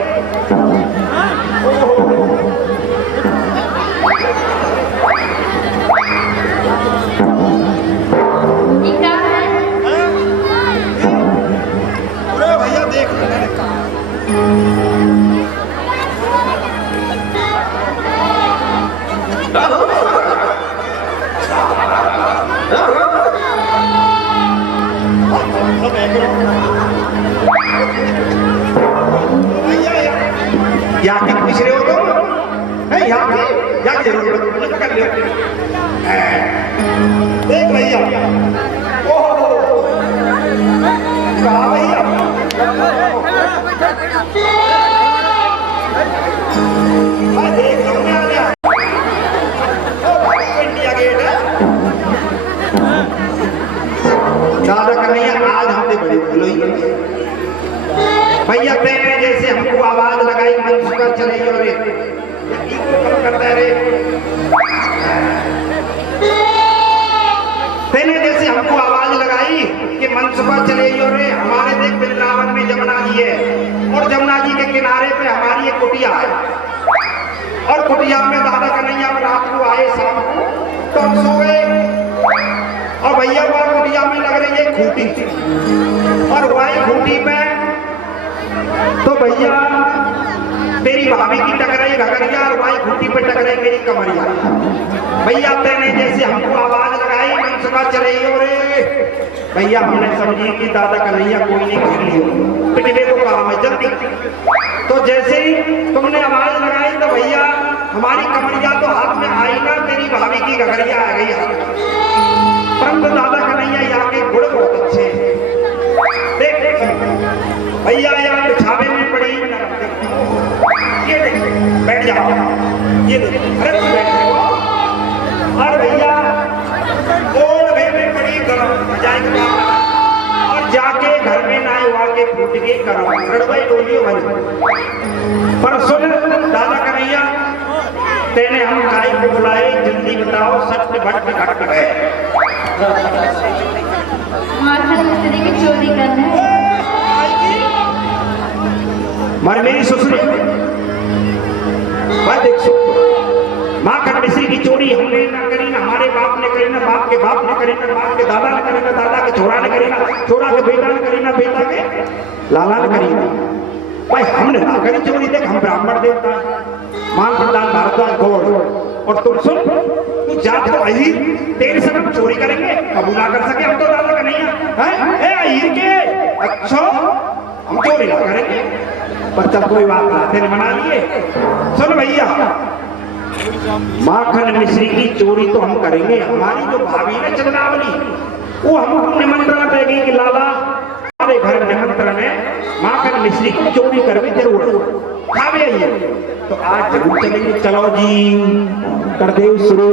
यहाँ की पूछ रहे हो तुम? नहीं यहाँ की जरूरत कर ले। देख भैया, ओहो कहा भैया देख लो मैं आ गया। इंडिया गेट है। दादा कन्हैया आज हमने बड़ी भूल हुई भैया। तेरे जैसे हमको आवाज लगाई मंच पर चले रे, इको कम करता रे। तेने जैसे हमको आवाज लगाई कि मंच पर चले रे। हमारे देख वृंदावन में जमुना जी है और जमुना जी के किनारे पे हमारी एक कुटिया है और कुटिया में दादा कन्हैया रात को आए, शाम को तो हम सो गए और भैया वहां कुटिया में लग रही है खूंटी और वही खूंटी पे तो भैया तेरी भाभी की टकराई घगरिया और वही खूंटी पे टकराई मेरी कमरिया। भैया तेने जैसे हमको आवाज लगाई मंच पर चले रे। भैया हमने समझी कि दादा कन्हैया कोई नहीं घेर लियो, पिटने को काम है जल्दी। तो जैसे ही तुमने आवाज लगाई तो भैया हमारी कमरिया तो हाथ में आई ना, तेरी भाभी की घगरिया आ गई हाथ में। परंतु दादा कन्हैया यहाँ के गुण बहुत अच्छे हैं। देख भैया यहाँ बिछावे में पड़ी, ये देख बैठ जाओ, ये देख अरे तुम बैठ जाओ। और भैया ओढ़ में पड़ी गरम जाएगा और जाके घर में ना हुआ के फूट के गरम रड़वाई डोलियो बन। पर सुन दादा कन्हैया, तेने हम गाय को बुलाए, जल्दी बताओ सत्य भट्ट घट गए। माखन मिस्त्री की चोरी करना है। मर मेरी ससुरी बात देख सो, माखन मिस्त्री की चोरी हमने ना करी ना हमारे बाप ने करी ना बाप के बाप ने करी ना बाप के दादा ने करी ना दादा के छोरा ने करी ना छोरा के बेटा ने करी ना बेटा के लाला ने करी ना। भाई हमने ना करी चोरी। देख हम ब्राह्मण देवता मान प्रदान भारद्वाज गौड़ और तुम सुन तू जात तो अहीर, तेरे से हम चोरी करेंगे कबूल ना कर सके हम तो दादा कन्हैया हैं। ए अहीर के अच्छा हम चोरी ना करेंगे। बच्चा कोई बात ना, तेरे मना लिए। सुन भैया माखन मिश्री की चोरी तो हम करेंगे। हमारी जो भाभी है चंद्रावली वो हमको निमंत्रण देगी कि लाला हमारे घर निमंत्रण है, माखन मिश्री की चोरी करवे जरूर खावे आइए। तो आज जरूर चलेंगे। चलो जी कर दे शुरू।